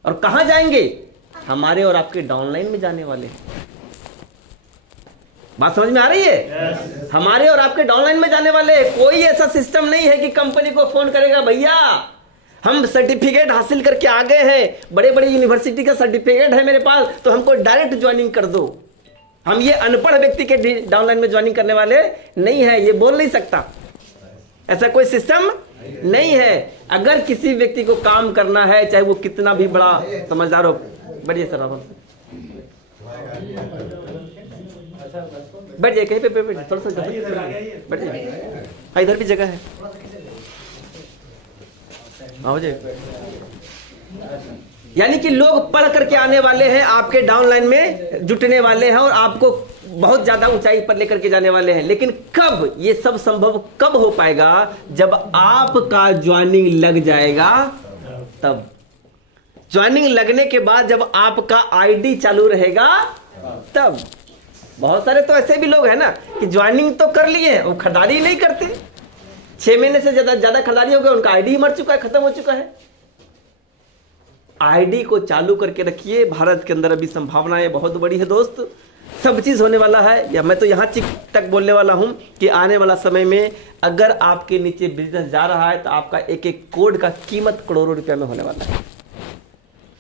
और कहां जाएंगे? हमारे और आपके डाउनलाइन में जाने वाले हैं। बात समझ में आ रही है? हमारे और आपके डाउनलाइन में जाने वाले। कोई ऐसा सिस्टम नहीं है कि कंपनी को फोन करेगा भैया हम सर्टिफिकेट हासिल करके आ गए हैं, बड़े बड़े यूनिवर्सिटी का सर्टिफिकेट है मेरे पास, तो हमको डायरेक्ट ज्वाइनिंग कर दो। हम ये अनपढ़ व्यक्ति के डाउनलाइन में ज्वाइनिंग करने वाले नहीं है, ये बोल नहीं सकता। ऐसा कोई सिस्टम नहीं है। अगर किसी व्यक्ति को काम करना है, चाहे वो कितना भी बड़ा समझदार हो, बढ़िए सर आप बैठ जाइए कहीं पे, थोड़ा सा बैठ जाइए। हाँ इधर भी जगह है, आओ जाइए। यानी कि लोग पढ़ करके आने वाले हैं, आपके डाउनलाइन में जुटने वाले हैं और आपको बहुत ज्यादा ऊंचाई पर लेकर के जाने वाले हैं। लेकिन कब ये सब संभव कब हो पाएगा? जब आपका ज्वाइनिंग लग जाएगा तब। ज्वाइनिंग लगने के बाद जब आपका आईडी चालू रहेगा तब। बहुत सारे तो ऐसे भी लोग हैं ना कि ज्वाइनिंग तो कर लिए, वो खरीदारी नहीं करते। 6 महीने से ज्यादा खरीदारी हो गया, उनका आईडी मर चुका है, खत्म हो चुका है। आईडी को चालू करके रखिए। भारत के अंदर अभी संभावनाएं बहुत बड़ी है दोस्त, सब चीज होने वाला है। या मैं तो यहाँ तक बोलने वाला हूँ कि आने वाला समय में अगर आपके नीचे बिजनेस जा रहा है तो आपका एक एक कोड का कीमत करोड़ों रुपया में होने वाला है।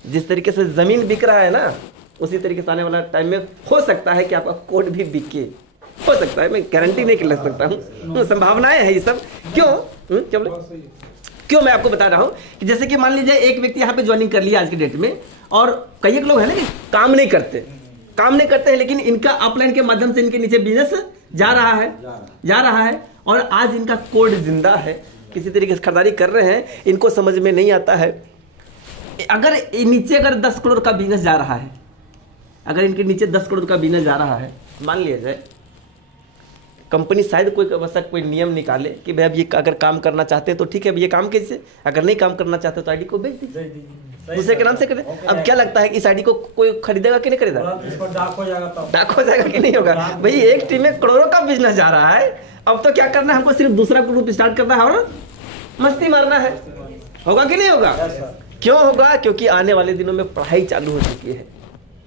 जिस तरीके से जमीन बिक रहा है ना, उसी तरीके से आने वाला टाइम में हो सकता है कि आपका कोड भी बिके, हो सकता है। मैं गारंटी नहीं कर सकता हूँ, संभावनाएं हैं ये सब। क्यों मैं आपको बता रहा हूँ कि जैसे कि मान लीजिए एक व्यक्ति यहाँ पे ज्वाइनिंग कर लिया आज की डेट में, और कई एक लोग हैं ना कि काम नहीं करते हैं, लेकिन इनका अपलाइन के माध्यम से इनके नीचे बिजनेस जा रहा है और आज इनका कोड जिंदा है, किसी तरीके से खरीदारी कर रहे हैं, इनको समझ में नहीं आता है। अगर नीचे 10 करोड़ का बिजनेस जा रहा है, अगर इनके नीचे 10 करोड़ का बिजनेस जा रहा है, मान लिया जाए कंपनी शायद कोई नियम निकाले कि भाई अब ये अगर काम करना चाहते हैं तो ठीक है, अब ये काम कैसे, अगर नहीं काम करना चाहते तो आईडी को बेच दीजिए, दूसरे के नाम से करें। अब क्या लगता है कि इस आईडी को कोई खरीदेगा कि नहीं खरीदेगा? डाक हो जाएगा कि नहीं होगा? भाई एक टीम में करोड़ों का बिजनेस जा रहा है, अब तो क्या करना है हमको, सिर्फ दूसरा ग्रुप स्टार्ट करना है और मस्ती मारना है। होगा कि नहीं होगा? क्यों होगा? क्योंकि आने वाले दिनों में पढ़ाई चालू हो चुकी है।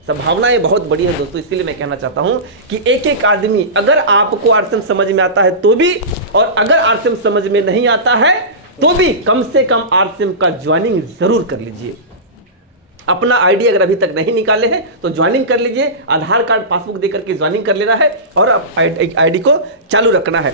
संभावनाएं बहुत बड़ी है दोस्तों। इसीलिए मैं कहना चाहता हूं कि एक एक आदमी, अगर आपको आरसीएम समझ में आता है तो भी, और अगर आरसीएम समझ में नहीं आता है तो भी, कम से कम आरसीएम का ज्वाइनिंग जरूर कर लीजिए। अपना आईडी अगर अभी तक नहीं निकाले हैं तो ज्वाइनिंग कर लीजिए। आधार कार्ड पासबुक देकर के ज्वाइनिंग कर लेना है और आईडी को चालू रखना है।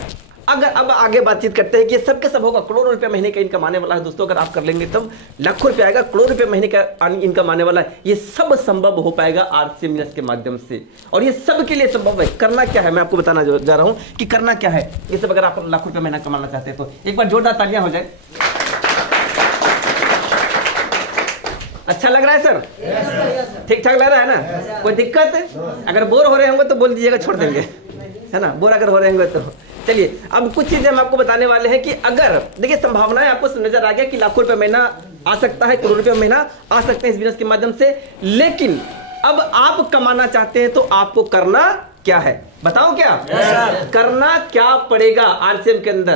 अगर अब आगे बातचीत करते हैं कि ये सब के सब होगा, करोड़ों रुपए महीने का इनकम आने वाला है दोस्तों। अगर आप कर लेंगे तब लाखों रुपए आएगा, करोड़ रुपए महीने का इनकम आने वाला है। ये सब संभव हो पाएगा आरसीएम के माध्यम से, और ये सब के लिए संभव है। करना क्या है मैं आपको बताना जा रहा हूं कि करना क्या है। ये सब अगर आप लाखों रुपए महीना कमाना चाहते हैं तो एक बार जोरदार तालियां हो जाए। अच्छा लग रहा है सर? ठीक ठाक लग रहा है ना? कोई दिक्कत है? अगर बोर हो रहे होंगे तो बोल दीजिएगा, छोड़ देंगे, है ना? बोर अगर हो रहे होंगे तो चलिए अब कुछ चीजें हम आपको बताने वाले हैं कि अगर देखिए संभावनाएं आपको नजर आ गया कि लाखों रुपए महीना आ सकता है, करोड़ रुपए महीना आ सकते हैं इस बिजनेस के माध्यम से। लेकिन अब आप कमाना चाहते हैं तो आपको करना क्या है? बताओ क्या करना क्या पड़ेगा आरसीएम के अंदर,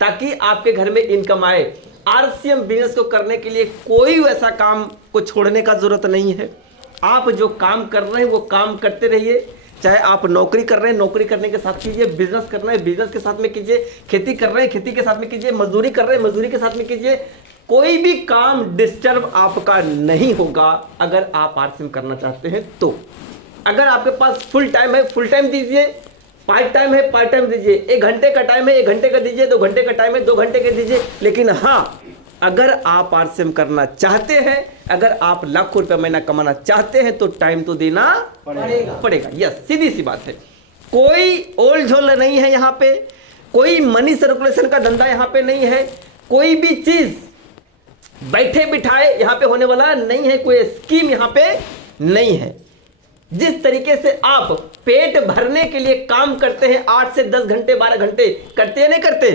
ताकि आपके घर में इनकम आए। आरसीएम बिजनेस को करने के लिए कोई वैसा काम को छोड़ने का जरूरत नहीं है। आप जो काम कर रहे हैं वो काम करते रहिए। चाहे आप नौकरी कर रहे हैं, नौकरी करने के साथ कीजिए, बिजनेस कर रहे हैं, बिजनेस के साथ में कीजिए, खेती कर रहे हैं, खेती के साथ में कीजिए, मजदूरी कर रहे हैं, मजदूरी के साथ में कीजिए। कोई भी काम डिस्टर्ब आपका नहीं होगा अगर आप आरसीएम करना चाहते हैं तो। अगर आपके पास फुल टाइम है, फुल टाइम दीजिए, पार्ट टाइम है, पार्ट टाइम दीजिए, 1 घंटे का टाइम है, 1 घंटे का दीजिए, 2 घंटे का टाइम है, 2 घंटे का दीजिए। लेकिन हाँ, अगर आप आरसीएम करना चाहते हैं, अगर आप लाखों रुपए महीना कमाना चाहते हैं तो टाइम तो देना पड़ेगा। यस, सीधी सी बात है। कोई ओल झोल नहीं है यहाँ पे, कोई मनी सर्कुलेशन का धंधा यहाँ पे नहीं है, कोई भी चीज बैठे बिठाए यहाँ पे होने वाला नहीं है, कोई स्कीम यहाँ पे नहीं है। जिस तरीके से आप पेट भरने के लिए काम करते हैं 8 से 10 घंटे 12 घंटे करते हैं, नहीं करते?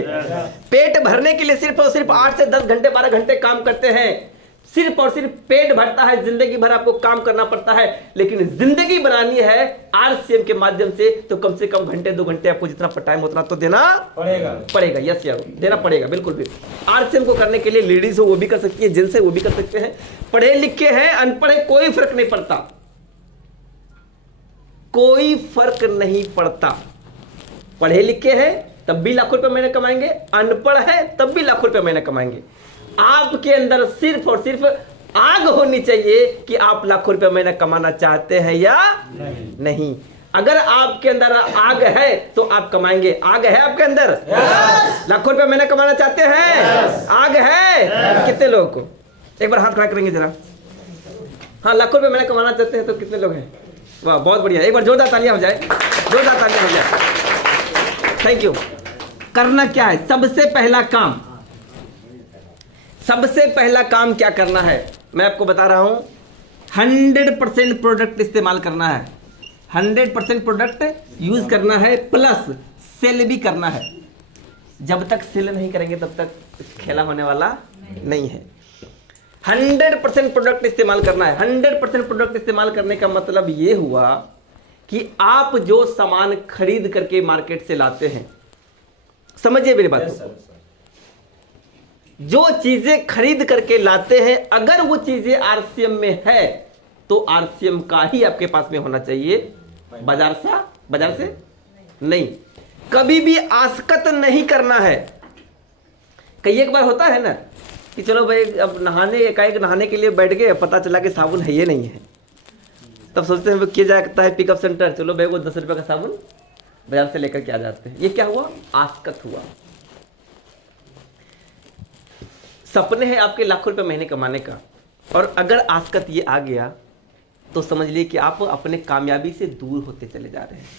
पेट भरने के लिए सिर्फ और सिर्फ 8 से 10 घंटे 12 घंटे काम करते हैं। सिर्फ और सिर्फ पेट भरता है, जिंदगी भर आपको काम करना पड़ता है। लेकिन जिंदगी बनानी है आरसीएम के माध्यम से तो कम से कम घंटे 2 घंटे आपको जितना टाइम उतना तो देना पड़ेगा। यस यार, देना पड़ेगा बिल्कुल भी। आरसीएम को करने के लिए लेडीज हो वो भी कर सकती है, जेंट्स है वो भी कर सकते हैं, पढ़े लिखे हैं अनपढ़ है कोई फर्क नहीं पड़ता, कोई फर्क नहीं पड़ता। पढ़े लिखे हैं तब भी लाखों रुपए महीने कमाएंगे, अनपढ़ है तब भी लाखों रुपए महीने कमाएंगे। आपके अंदर सिर्फ और सिर्फ आग होनी चाहिए कि आप लाखों रुपए महीना कमाना चाहते हैं या नहीं। अगर आपके अंदर आग है तो आप कमाएंगे। आग है आपके अंदर? लाखों रुपए महीना कमाना चाहते हैं? आग है? कितने लोगों को? एक बार हाथ खड़ा करेंगे जरा। हाँ, लाखों रुपए महीना कमाना चाहते हैं तो कितने लोग हैं? वाह, बहुत बढ़िया। एक बार जोरदार तालियां हो जाए, जोरदार तालियां हो जाए। Thank you. करना क्या है? सबसे पहला काम क्या करना है मैं आपको बता रहा हूं। 100% प्रोडक्ट इस्तेमाल करना है, 100% प्रोडक्ट यूज करना है, प्लस सेल भी करना है। जब तक सेल नहीं करेंगे तब तक खेला होने वाला नहीं है। 100% प्रोडक्ट इस्तेमाल करना है। 100% प्रोडक्ट इस्तेमाल करने का मतलब यह हुआ कि आप जो सामान खरीद करके मार्केट से लाते हैं, समझिए मेरी बात को, जो चीजें खरीद करके लाते हैं अगर वो चीजें आरसीएम में है तो आरसीएम का ही आपके पास में होना चाहिए, बाजार से नहीं। कभी भी आसकत नहीं करना है। कई एक बार होता है ना कि चलो भाई अब नहाने के लिए बैठ गए, पता चला कि साबुन है ये नहीं है, तब सोचते हैं किया जाता है पिकअप सेंटर, चलो भाई वो 10 रुपए का साबुन बाजार से लेकर के आ जाते हैं। ये क्या हुआ? आसकत हुआ। सपने हैं आपके लाखों रुपए महीने कमाने का, और अगर आसकत ये आ गया तो समझ लीजिए कि आप अपने कामयाबी से दूर होते चले जा रहे हैं।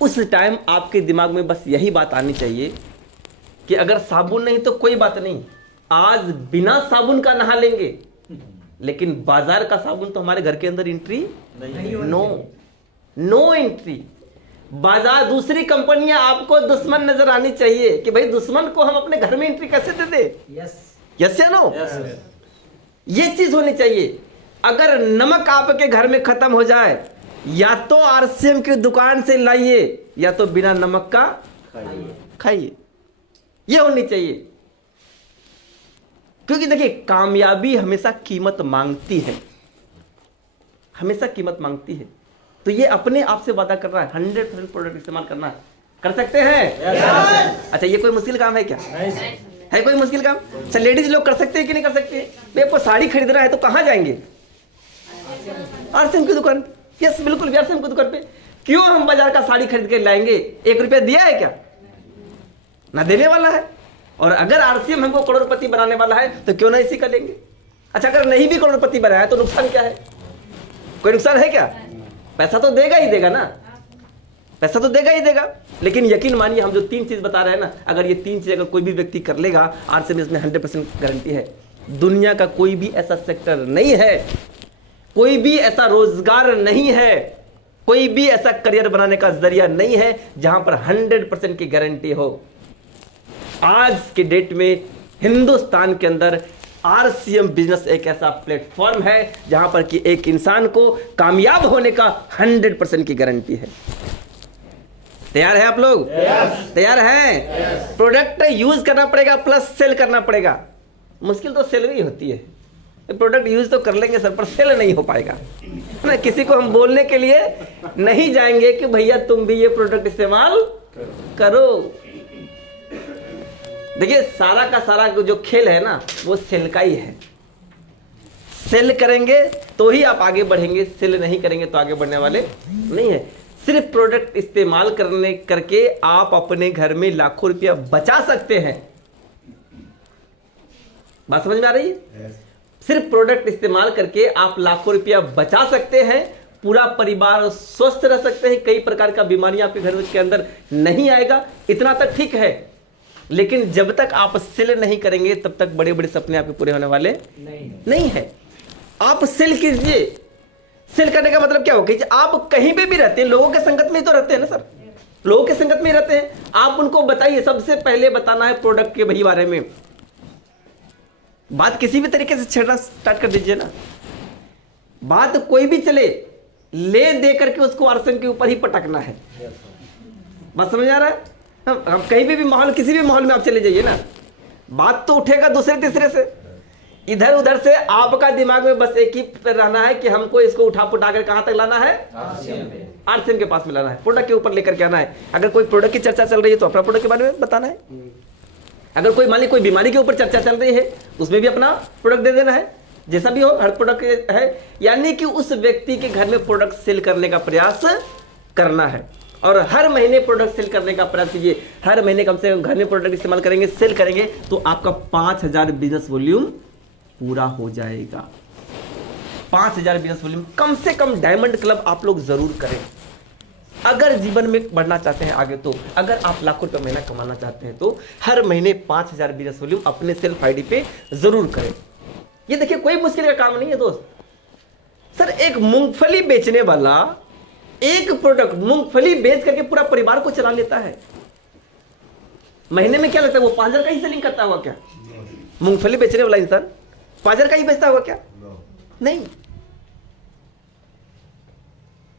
उस टाइम आपके दिमाग में बस यही बात आनी चाहिए कि अगर साबुन नहीं तो कोई बात नहीं, आज बिना साबुन का नहा लेंगे, लेकिन बाजार का साबुन तो हमारे घर के अंदर एंट्री नहीं। No entry. बाजार दूसरी कंपनियां आपको दुश्मन नजर आनी चाहिए कि भाई दुश्मन को हम अपने घर में एंट्री कैसे दे दे। यस या नो? ये चीज होनी चाहिए। अगर नमक आपके घर में खत्म हो जाए, या तो आरसीएम की दुकान से लाइए या तो बिना नमक का खाइए। ये होनी चाहिए, क्योंकि देखिए कामयाबी हमेशा कीमत मांगती है। हमेशा कीमत मांगती है। तो ये अपने आप से वादा कर रहा है 100% प्रोडक्ट इस्तेमाल करना है। कर सकते हैं? अच्छा, ये कोई मुश्किल काम है क्या? है कोई मुश्किल काम? अच्छा, लेडीज लोग कर सकते हैं कि नहीं कर सकते? भाई आपको साड़ी खरीदना है तो कहाँ जाएंगे? आरसीएम की दुकान। यस, बिल्कुल, आरसीएम की दुकान पे। क्यों हम बाजार का साड़ी खरीद के लाएंगे? 1 रुपया दिया है क्या? ना देने वाला है। और अगर आरसीएम हमको करोड़पति बनाने वाला है तो क्यों ना इसी का लेंगे। अच्छा, अगर नहीं भी करोड़पति बनाया तो नुकसान क्या है? कोई नुकसान है क्या? पैसा तो देगा ही देगा ना, पैसा तो देगा ही देगा। लेकिन यकीन मानिए, हम जो 3 चीज बता रहे हैं ना, अगर ये 3 चीज अगर कोई भी व्यक्ति कर लेगा, आरसीएम इसमें 100% गारंटी है। दुनिया का कोई भी ऐसा सेक्टर नहीं है, कोई भी ऐसा रोजगार नहीं है, कोई भी ऐसा करियर बनाने का जरिया नहीं है जहां पर 100% की गारंटी हो। आज के डेट में हिंदुस्तान के अंदर आरसीएम बिजनेस एक ऐसा प्लेटफॉर्म है जहां पर कि एक इंसान को कामयाब होने का 100% की गारंटी है। तैयार है आप लोग? तैयार हैं? प्रोडक्ट यूज करना पड़ेगा प्लस सेल करना पड़ेगा। मुश्किल तो सेल ही होती है। प्रोडक्ट यूज तो कर लेंगे सर, पर सेल नहीं हो पाएगा ना। किसी को हम बोलने के लिए नहीं जाएंगे कि भैया तुम भी ये प्रोडक्ट इस्तेमाल करो। देखिए, सारा का सारा जो खेल है ना, वो सेल का ही है। सेल करेंगे तो ही आप आगे बढ़ेंगे, सेल नहीं करेंगे तो आगे बढ़ने वाले नहीं है। सिर्फ प्रोडक्ट इस्तेमाल करके आप अपने घर में लाखों रुपया बचा सकते हैं। बात समझ में आ रही है? सिर्फ प्रोडक्ट इस्तेमाल करके आप लाखों रुपया बचा सकते हैं, पूरा परिवार स्वस्थ रह सकते हैं, कई प्रकार का बीमारियां आपके घर के अंदर नहीं आएगा। इतना तक ठीक है, लेकिन जब तक आप सेल नहीं करेंगे तब तक बड़े बड़े सपने आपके पूरे होने वाले नहीं है। आप सेल कीजिए। सेल करने का मतलब क्या होगा कि आप कहीं पे भी रहते हैं, लोगों के संगत में ही तो रहते हैं ना सर, लोगों के संगत में ही रहते हैं। आप उनको बताइए, सबसे पहले बताना है प्रोडक्ट के भाई बारे में। बात किसी भी तरीके से छेड़ना स्टार्ट कर दीजिए ना। बात कोई भी चले, ले दे करके उसको आरसीएम के ऊपर ही पटकना है। बात समझ आ रहा है? हम कहीं भी माहौल, किसी भी माहौल में आप चले जाइए ना, बात तो उठेगा दूसरे तीसरे से, इधर उधर से। आपका दिमाग में बस एक ही रहना है कि हमको इसको उठा पुटा कर कहां तक लाना है? आरसीएम के पास में लाना है, प्रोडक्ट के ऊपर लेकर के आना है। अगर कोई प्रोडक्ट की चर्चा चल रही है तो अपना प्रोडक्ट के बारे में बताना है। अगर कोई मान ली कोई बीमारी के ऊपर चर्चा चल रही है, उसमें भी अपना प्रोडक्ट दे देना है। जैसा भी हो, हर प्रोडक्ट है, यानी कि उस व्यक्ति के घर में प्रोडक्ट सेल करने का प्रयास करना है। और हर महीने प्रोडक्ट सेल करने का प्रयास कीजिए। हर महीने कम से कम घर में प्रोडक्ट इस्तेमाल करेंगे, सेल करेंगे, तो आपका 5000 बिजनेस वॉल्यूम पूरा हो जाएगा। 5000 बिजनेस वॉल्यूम कम से कम डायमंड क्लब आप लोग जरूर करें अगर जीवन में बढ़ना चाहते हैं आगे। तो अगर आप लाखों रुपये महीना कमाना चाहते हैं तो हर महीने 5000 बिजनेस वॉल्यूम अपने सेल्फ आईडी पे जरूर करें। ये देखिए, कोई मुश्किल का काम नहीं है दोस्त। सर, एक मूंगफली बेचने वाला एक प्रोडक्ट मूंगफली बेच करके पूरा परिवार को चला लेता है। महीने में क्या लगता है, वो 5000 का ही सेलिंग करता होगा क्या? मूंगफली बेचने वाला इंसान 5000 का ही बेचता होगा क्या? नहीं।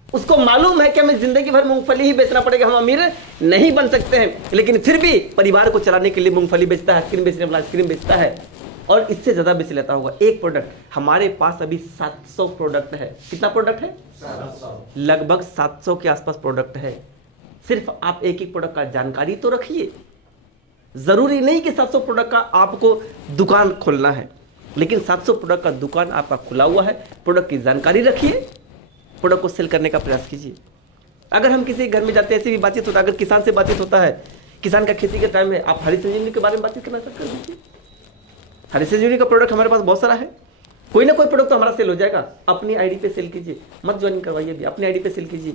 उसको मालूम है कि हमें जिंदगी भर मूंगफली ही बेचना पड़ेगा, हम अमीर नहीं बन सकते हैं, लेकिन फिर भी परिवार को चलाने के लिए मूंगफली बेचता है। आइसक्रीम बेचने वाला आइसक्रीम बेचता है और इससे ज्यादा बेच लेता होगा। एक प्रोडक्ट, हमारे पास अभी 700 प्रोडक्ट है। कितना प्रोडक्ट है? 700। लगभग 700 के आसपास प्रोडक्ट है। सिर्फ आप एक एक प्रोडक्ट का जानकारी तो रखिए। जरूरी नहीं कि 700 प्रोडक्ट का आपको दुकान खोलना है, लेकिन 700 प्रोडक्ट का दुकान आपका खुला हुआ है। प्रोडक्ट की जानकारी रखिए, प्रोडक्ट को सेल करने का प्रयास कीजिए। अगर हम किसी घर में जाते हैं, ऐसी भी बातचीत होता है, अगर किसान से बातचीत होता है, किसान का खेती के टाइम में, आप हरी संजीवनी के बारे में बातचीत करना कर दीजिए। हरी संजीवनी का प्रोडक्ट हमारे पास बहुत सारा है, कोई ना कोई प्रोडक्ट तो हमारा सेल हो जाएगा। अपनी आईडी पे सेल कीजिए, मत ज्वाइन करवाइए, भी अपनी आईडी पे सेल कीजिए।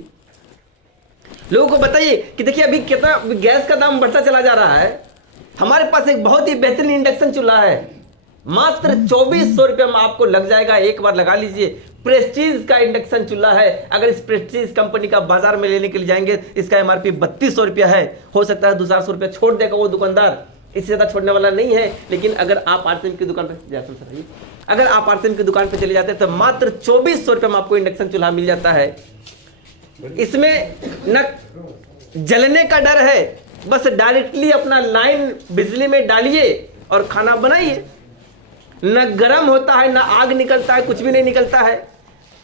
लोगों को बताइए कि देखिए अभी कितना गैस का दाम बढ़ता चला जा रहा है। हमारे पास एक बहुत ही बेहतरीन इंडक्शन चूल्हा है, मात्र 2400 रुपये में आपको लग जाएगा। एक बार लगा लीजिए। प्रेस्टीज का इंडक्शन चूल्हा है। अगर इस प्रेस्टीज कंपनी का बाजार में लेने के लिए जाएंगे, इसका एमआरपी 3200 रुपया है। हो सकता है 200 रुपया छोड़ देगा वो दुकानदार, इससे ज्यादा छोड़ने वाला नहीं है। लेकिन अगर आप आरसीएम की दुकान पर अगर आप आरसीएम की दुकान पर चले जाते हैं तो मात्र 2400 रुपये में आपको इंडक्शन चूल्हा मिल जाता है। इसमें न जलने का डर है, बस डायरेक्टली अपना लाइन बिजली में डालिए और खाना बनाइए। न गर्म होता है, न आग निकलता है, कुछ भी नहीं निकलता है।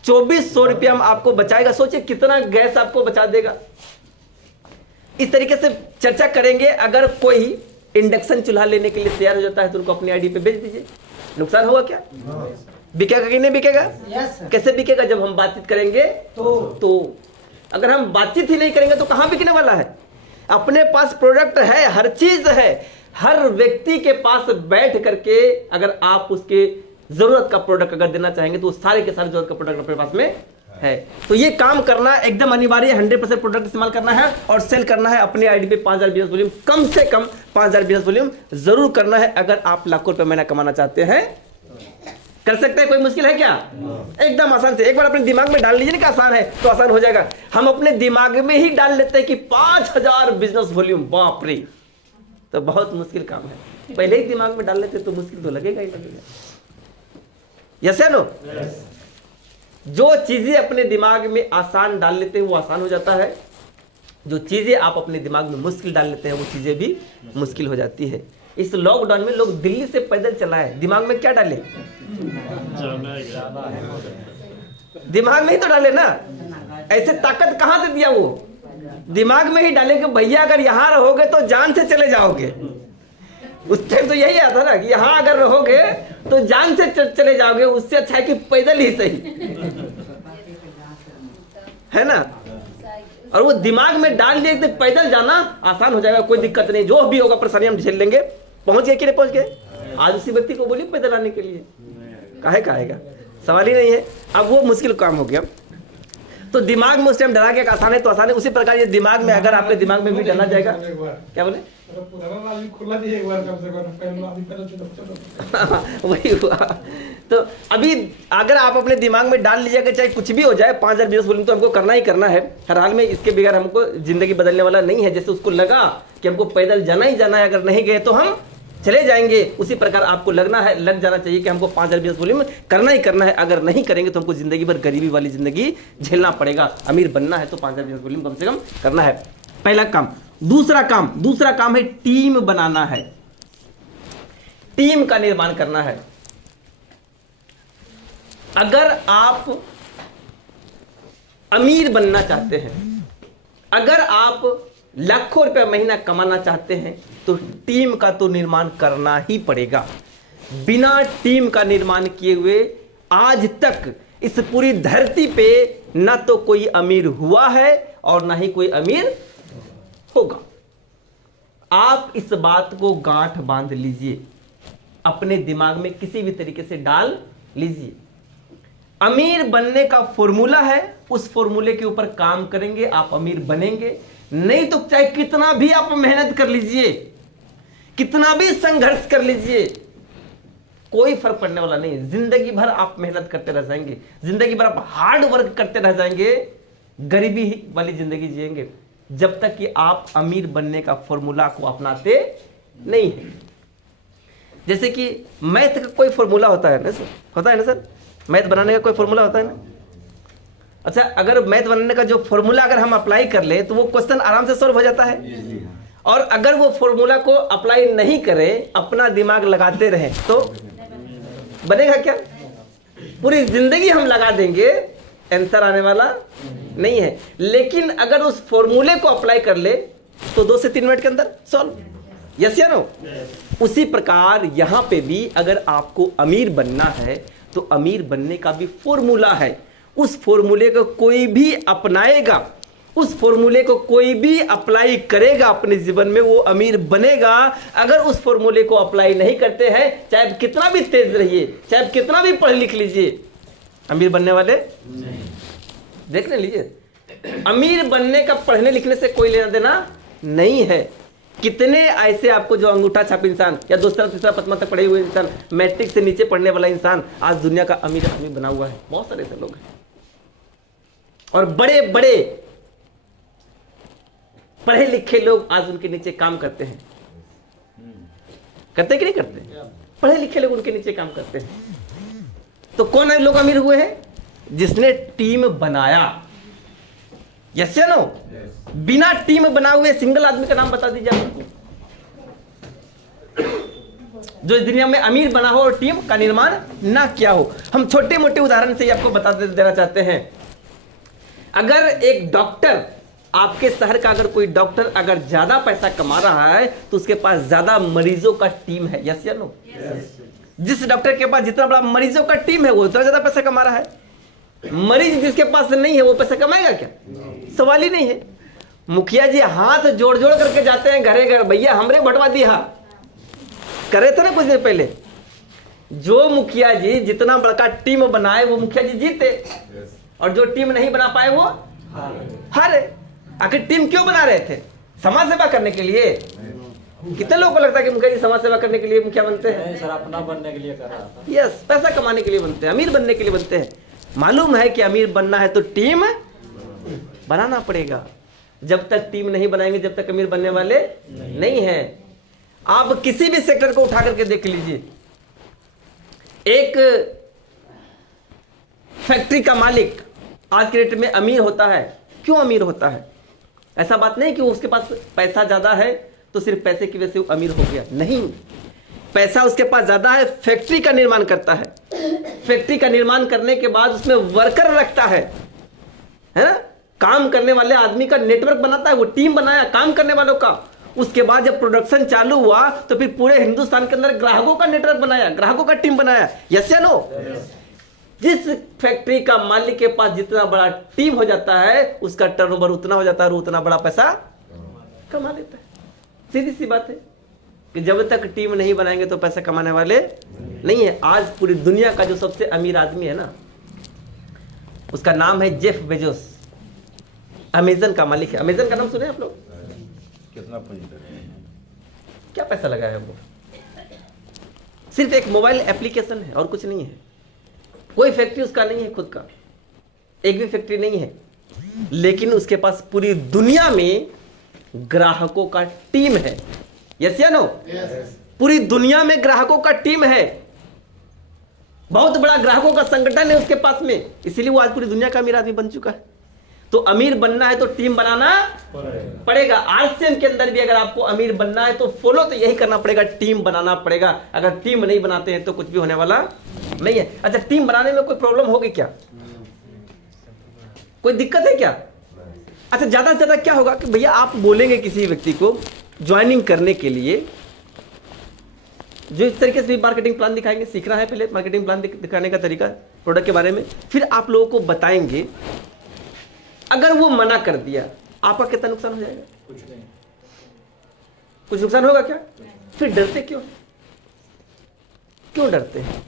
2400 रुपया हम आपको बचाएगा। सोचिए कितना गैस आपको बचा देगा। इस तरीके से चर्चा करेंगे। अगर कोई इंडक्शन चूल्हा लेने के लिए तैयार हो जाता है तो उनको अपनी आईडी पे भेज दीजिए। नुकसान होगा क्या? बिकेगा कि नहीं बिकेगा? कैसे बिकेगा? जब हम बातचीत करेंगे तो अगर हम बातचीत ही नहीं करेंगे तो कहां बिकने वाला है? अपने पास प्रोडक्ट है, हर चीज है, हर व्यक्ति के पास बैठ करके अगर आप उसके जरूरत का प्रोडक्ट अगर देना चाहेंगे तो सारे के सारे जरूरत का प्रोडक्ट अपने पास में है। तो ये काम करना एकदम अनिवार्य है। 100% प्रोडक्ट इस्तेमाल करना है और सेल करना है। अपनी आईडी पे 5000 बिजनेस वॉल्यूम, कम से कम 5000 बिजनेस वॉल्यूम जरूर करना है अगर आप लाखों रुपए महीना कमाना चाहते हैं। कर सकते हैं? कोई मुश्किल है क्या? एकदम आसान से। एक बार अपने दिमाग में डाल लीजिए ना कि आसान है तो आसान हो जाएगा। हम अपने दिमाग में ही डाल लेते हैं कि 5000 बिजनेस वॉल्यूम, बाप रे, तो बहुत मुश्किल काम है। पहले ही दिमाग में डाल लेते तो मुश्किल तो लगेगा ही लगेगा। यस या नो? जो चीजें अपने दिमाग में आसान डाल लेते हैं वो आसान हो जाता है। जो चीजें आप अपने दिमाग में मुश्किल डाल लेते हैं वो चीजें भी मुश्किल हो जाती है। इस लॉकडाउन में लोग दिल्ली से पैदल चलाए, दिमाग में क्या डाले? दिमाग में ही तो डाले ना। ऐसे ताकत कहां से दिया? वो दिमाग में ही डाले कि भैया अगर यहां रहोगे तो जान से चले जाओगे। उस टाइम तो यही आता ना कि यहां अगर रहोगे तो जान से चले जाओगे, उससे अच्छा है कि पैदल ही सही, है ना। और वो दिमाग में डाल दिया कि पैदल जाना आसान हो जाएगा, कोई दिक्कत नहीं, जो भी होगा परेशानी हम झेल लेंगे। पहुंच गए कि नहीं पहुंच गए? आज उसी व्यक्ति को बोलिए पैदल आने के लिए, काहे कहेगा? सवाल ही नहीं है। अब वो मुश्किल काम हो गया तो दिमाग में उस टाइम डरा के आसान है तो आसान है। उसी प्रकार ये दिमाग में अगर आपके दिमाग में भी डरना जाएगा, क्या बोले? वही हुआ। तो अभी अगर आप अपने दिमाग में डाल लीजिएगा चाहे कुछ भी हो जाए, 5000 बिजनेस वॉल्यूम तो हमको करना ही करना है हर हाल में। इसके बगैर हमको जिंदगी बदलने वाला नहीं है। जैसे उसको लगा कि हमको पैदल जाना ही जाना है, अगर नहीं गए तो हम चले जाएंगे, उसी प्रकार आपको लग जाना चाहिए कि हमको 5000 बिजनेस वॉल्यूम करना ही करना है। अगर नहीं करेंगे तो हमको जिंदगी भर गरीबी वाली जिंदगी झेलना पड़ेगा। अमीर बनना है तो 5000 बिजनेस वॉल्यूम कम से कम करना है, पहला काम। दूसरा काम है टीम बनाना है, टीम का निर्माण करना है। अगर आप अमीर बनना चाहते हैं, अगर आप लाखों रुपए महीना कमाना चाहते हैं तो टीम का तो निर्माण करना ही पड़ेगा। बिना टीम का निर्माण किए हुए आज तक इस पूरी धरती पे ना तो कोई अमीर हुआ है और ना ही कोई अमीर होगा। आप इस बात को गांठ बांध लीजिए, अपने दिमाग में किसी भी तरीके से डाल लीजिए। अमीर बनने का फॉर्मूला है, उस फॉर्मूले के ऊपर काम करेंगे आप अमीर बनेंगे। नहीं तो चाहे कितना भी आप मेहनत कर लीजिए, कितना भी संघर्ष कर लीजिए, कोई फर्क पड़ने वाला नहीं है। जिंदगी भर आप मेहनत करते रह जाएंगे, जिंदगी भर आप हार्ड वर्क करते रह जाएंगे, गरीबी वाली जिंदगी जिएंगे जब तक कि आप अमीर बनने का फॉर्मूला को अपनाते नहीं है। जैसे कि मैथ का कोई फॉर्मूला होता है ना सर? होता है ना सर? मैथ बनाने का कोई फॉर्मूला होता है ना? अच्छा, अगर मैथ बनाने का जो फॉर्मूला अगर हम अप्लाई कर ले तो वो क्वेश्चन आराम से सॉल्व हो जाता है। और अगर वो फॉर्मूला को अप्लाई नहीं करें, अपना दिमाग लगाते रहें तो बनेगा क्या? पूरी जिंदगी हम लगा देंगे, आंसर आने वाला नहीं है। लेकिन अगर उस फॉर्मूले को अप्लाई कर ले तो 2 से 3 मिनट के अंदर सॉल्व। यस या नो? उसी प्रकार यहां पे भी अगर आपको अमीर बनना है तो अमीर बनने का भी फॉर्मूला है। उस फॉर्मूले को कोई भी अपनाएगा, उस फॉर्मूले को कोई भी अप्लाई करेगा अपने जीवन में, वो अमीर बनेगा। अगर उस फॉर्मूले को अप्लाई नहीं करते हैं, चाहे कितना भी तेज रहिए, चाहे कितना भी पढ़ लिख लीजिए, अमीर बनने वाले देख लीजिए। अमीर बनने का पढ़ने लिखने से कोई लेना देना नहीं है। कितने ऐसे आपको जो अंगूठा छाप इंसान या दूसरा तीसरा पचमा तक पढ़े हुए इंसान, मैट्रिक से नीचे पढ़ने वाला इंसान आज दुनिया का अमीर आदमी बना हुआ है। बहुत सारे ऐसे लोग हैं और बड़े बड़े पढ़े लिखे लोग आज उनके नीचे काम करते हैं। करते कि नहीं करते? पढ़े लिखे लोग उनके नीचे काम करते हैं। तो कौन लोग अमीर हुए हैं? जिसने टीम बनाया। यस या नो? बिना टीम बना हुए सिंगल आदमी का नाम बता दीजिए आपको। जो इस दुनिया में अमीर बना हो और टीम का निर्माण ना किया हो। हम छोटे मोटे उदाहरण से ही आपको बता देना चाहते हैं। अगर एक डॉक्टर, आपके शहर का अगर कोई डॉक्टर अगर ज्यादा पैसा कमा रहा है तो उसके पास ज्यादा मरीजों का टीम है। यस या नो? जिस डॉक्टर के पास जितना बड़ा मरीजों का टीम है वो उतना ज्यादा पैसा कमा रहा है। मरीज जिसके पास नहीं है वो पैसा कमाएगा क्या? सवाल ही नहीं है। मुखिया जी हाथ जोड़ जोड़ करके जाते हैं घरे घर, भैया हमरे भटवा दिया, करे थे ना कुछ देर पहले। जो मुखिया जी जितना बड़ा टीम बनाए वो मुखिया जी जीते, और जो टीम नहीं बना पाए वो हारे। आखिर टीम क्यों बना रहे थे? समाज सेवा करने के लिए। कितने लोगों को लगता है कि मुखिया जी समाज सेवा करने के लिए मुखिया बनते हैं? सर अपना बनने के लिए कर रहा था। यस, पैसा कमाने के लिए बनते हैं, अमीर बनने के लिए बनते हैं। मालूम है कि अमीर बनना है तो टीम बनाना पड़ेगा। जब तक टीम नहीं बनाएंगे जब तक अमीर बनने वाले नहीं है। आप किसी भी सेक्टर को उठा करके देख लीजिए। एक फैक्ट्री का मालिक आज के डेट में अमीर होता है। क्यों अमीर होता है? ऐसा बात नहीं कि उसके पास पैसा ज्यादा है तो सिर्फ पैसे की वजह से वो अमीर हो गया, नहीं। पैसा उसके पास ज्यादा है, फैक्ट्री का निर्माण करता है। फैक्ट्री का निर्माण करने के बाद उसमें वर्कर रखता है ना? काम करने वाले आदमी का नेटवर्क बनाता है, वो टीम बनाया काम करने वालों का। उसके बाद जब प्रोडक्शन चालू हुआ तो फिर पूरे हिंदुस्तान के अंदर ग्राहकों का नेटवर्क बनाया, ग्राहकों का टीम बनाया। यस या नो? जिस फैक्ट्री का मालिक के पास जितना बड़ा टीम हो जाता है उसका टर्नओवर उतना हो जाता है और उतना बड़ा पैसा कमा लेता है। सीधी सी बात है कि जब तक टीम नहीं बनाएंगे तो पैसा कमाने वाले नहीं है। आज पूरी दुनिया का जो सबसे अमीर आदमी है ना, उसका नाम है जेफ बेजोस। अमेजन का मालिक है। अमेजन का नाम सुने आप लोग? कितना पूंजी लगा? क्या पैसा लगाया वो? सिर्फ एक मोबाइल एप्लीकेशन है और कुछ नहीं है। कोई फैक्ट्री उसका नहीं है खुद का, एक भी फैक्ट्री नहीं है, लेकिन उसके पास पूरी दुनिया में ग्राहकों का टीम है। यस या नो? पूरी दुनिया में ग्राहकों का टीम है, बहुत बड़ा ग्राहकों का संगठन है उसके पास में, इसीलिए वो आज पूरी दुनिया का अमीर आदमी बन चुका है। तो अमीर बनना है तो टीम बनाना पड़ेगा। आरसीएम के अंदर भी अगर आपको अमीर बनना है तो फॉलो तो यही करना पड़ेगा, टीम बनाना पड़ेगा। अगर टीम नहीं बनाते हैं तो कुछ भी होने वाला नहीं है। अच्छा, टीम बनाने में कोई प्रॉब्लम होगी क्या? कोई दिक्कत है क्या? अच्छा, ज्यादा से ज्यादा क्या होगा कि भैया आप बोलेंगे किसी व्यक्ति को ज्वाइनिंग करने के लिए, जो इस तरीके से भी मार्केटिंग प्लान दिखाएंगे, सीखना है पहले मार्केटिंग प्लान दिखाने का तरीका प्रोडक्ट के बारे में, फिर आप लोगों को बताएंगे। अगर वो मना कर दिया आपका कितना नुकसान हो जाएगा? कुछ नहीं। कुछ नुकसान होगा क्या? फिर डरते क्यों? क्यों डरते हैं?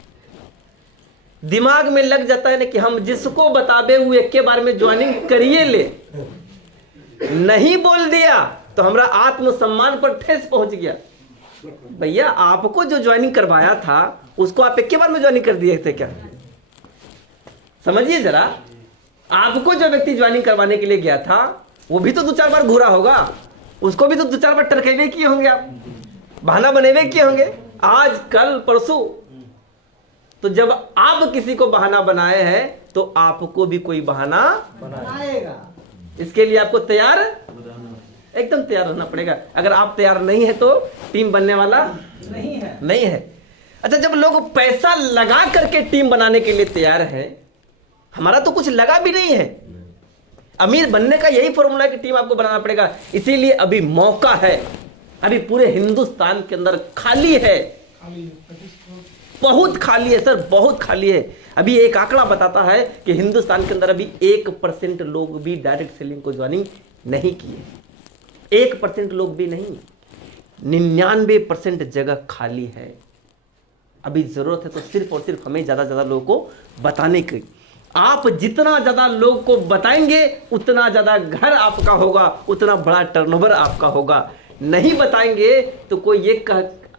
दिमाग में लग जाता है ना कि हम जिसको बताबे हुए के बारे में ज्वाइनिंग करिए ले, नहीं बोल दिया तो हमारा आत्मसम्मान पर ठेस पहुंच गया। भैया आपको जो ज्वाइनिंग करवाया था उसको आप एक बार में ज्वाइनिंग कर दिए थे क्या? समझिए जरा, आपको जो व्यक्ति ज्वाइनिंग करवाने के लिए गया था वो भी तो 2-4 बार घूरा होगा, उसको भी तो 2-4 बार टरकेवे किए होंगे, आप बहाना बनेवे किए होंगे, आज कल परसों। तो जब आप किसी को बहाना बनाए हैं तो आपको भी कोई बहाना बनाएगा। इसके लिए आपको तैयार, एकदम तैयार रहना पड़ेगा। अगर आप तैयार नहीं है तो टीम बनने वाला नहीं है। अच्छा, जब लोग पैसा लगा करके टीम बनाने के लिए तैयार है, हमारा तो कुछ लगा भी नहीं है। अमीर बनने का यही फॉर्मूला है कि टीम आपको बनाना पड़ेगा। इसीलिए अभी मौका है, अभी पूरे हिंदुस्तान के अंदर खाली है, बहुत खाली है सर, बहुत खाली है। अभी एक आंकड़ा बताता है कि हिंदुस्तान के अंदर अभी 1% लोग भी डायरेक्ट सेलिंग को ज्वाइनिंग नहीं किए। 1% लोग भी नहीं, 99% जगह खाली है। अभी जरूरत है तो सिर्फ और सिर्फ हमें ज्यादा ज्यादा लोगों को बताने की। आप जितना ज्यादा लोग को बताएंगे उतना ज्यादा घर आपका होगा, उतना बड़ा टर्नओवर आपका होगा। नहीं बताएंगे तो कोई ये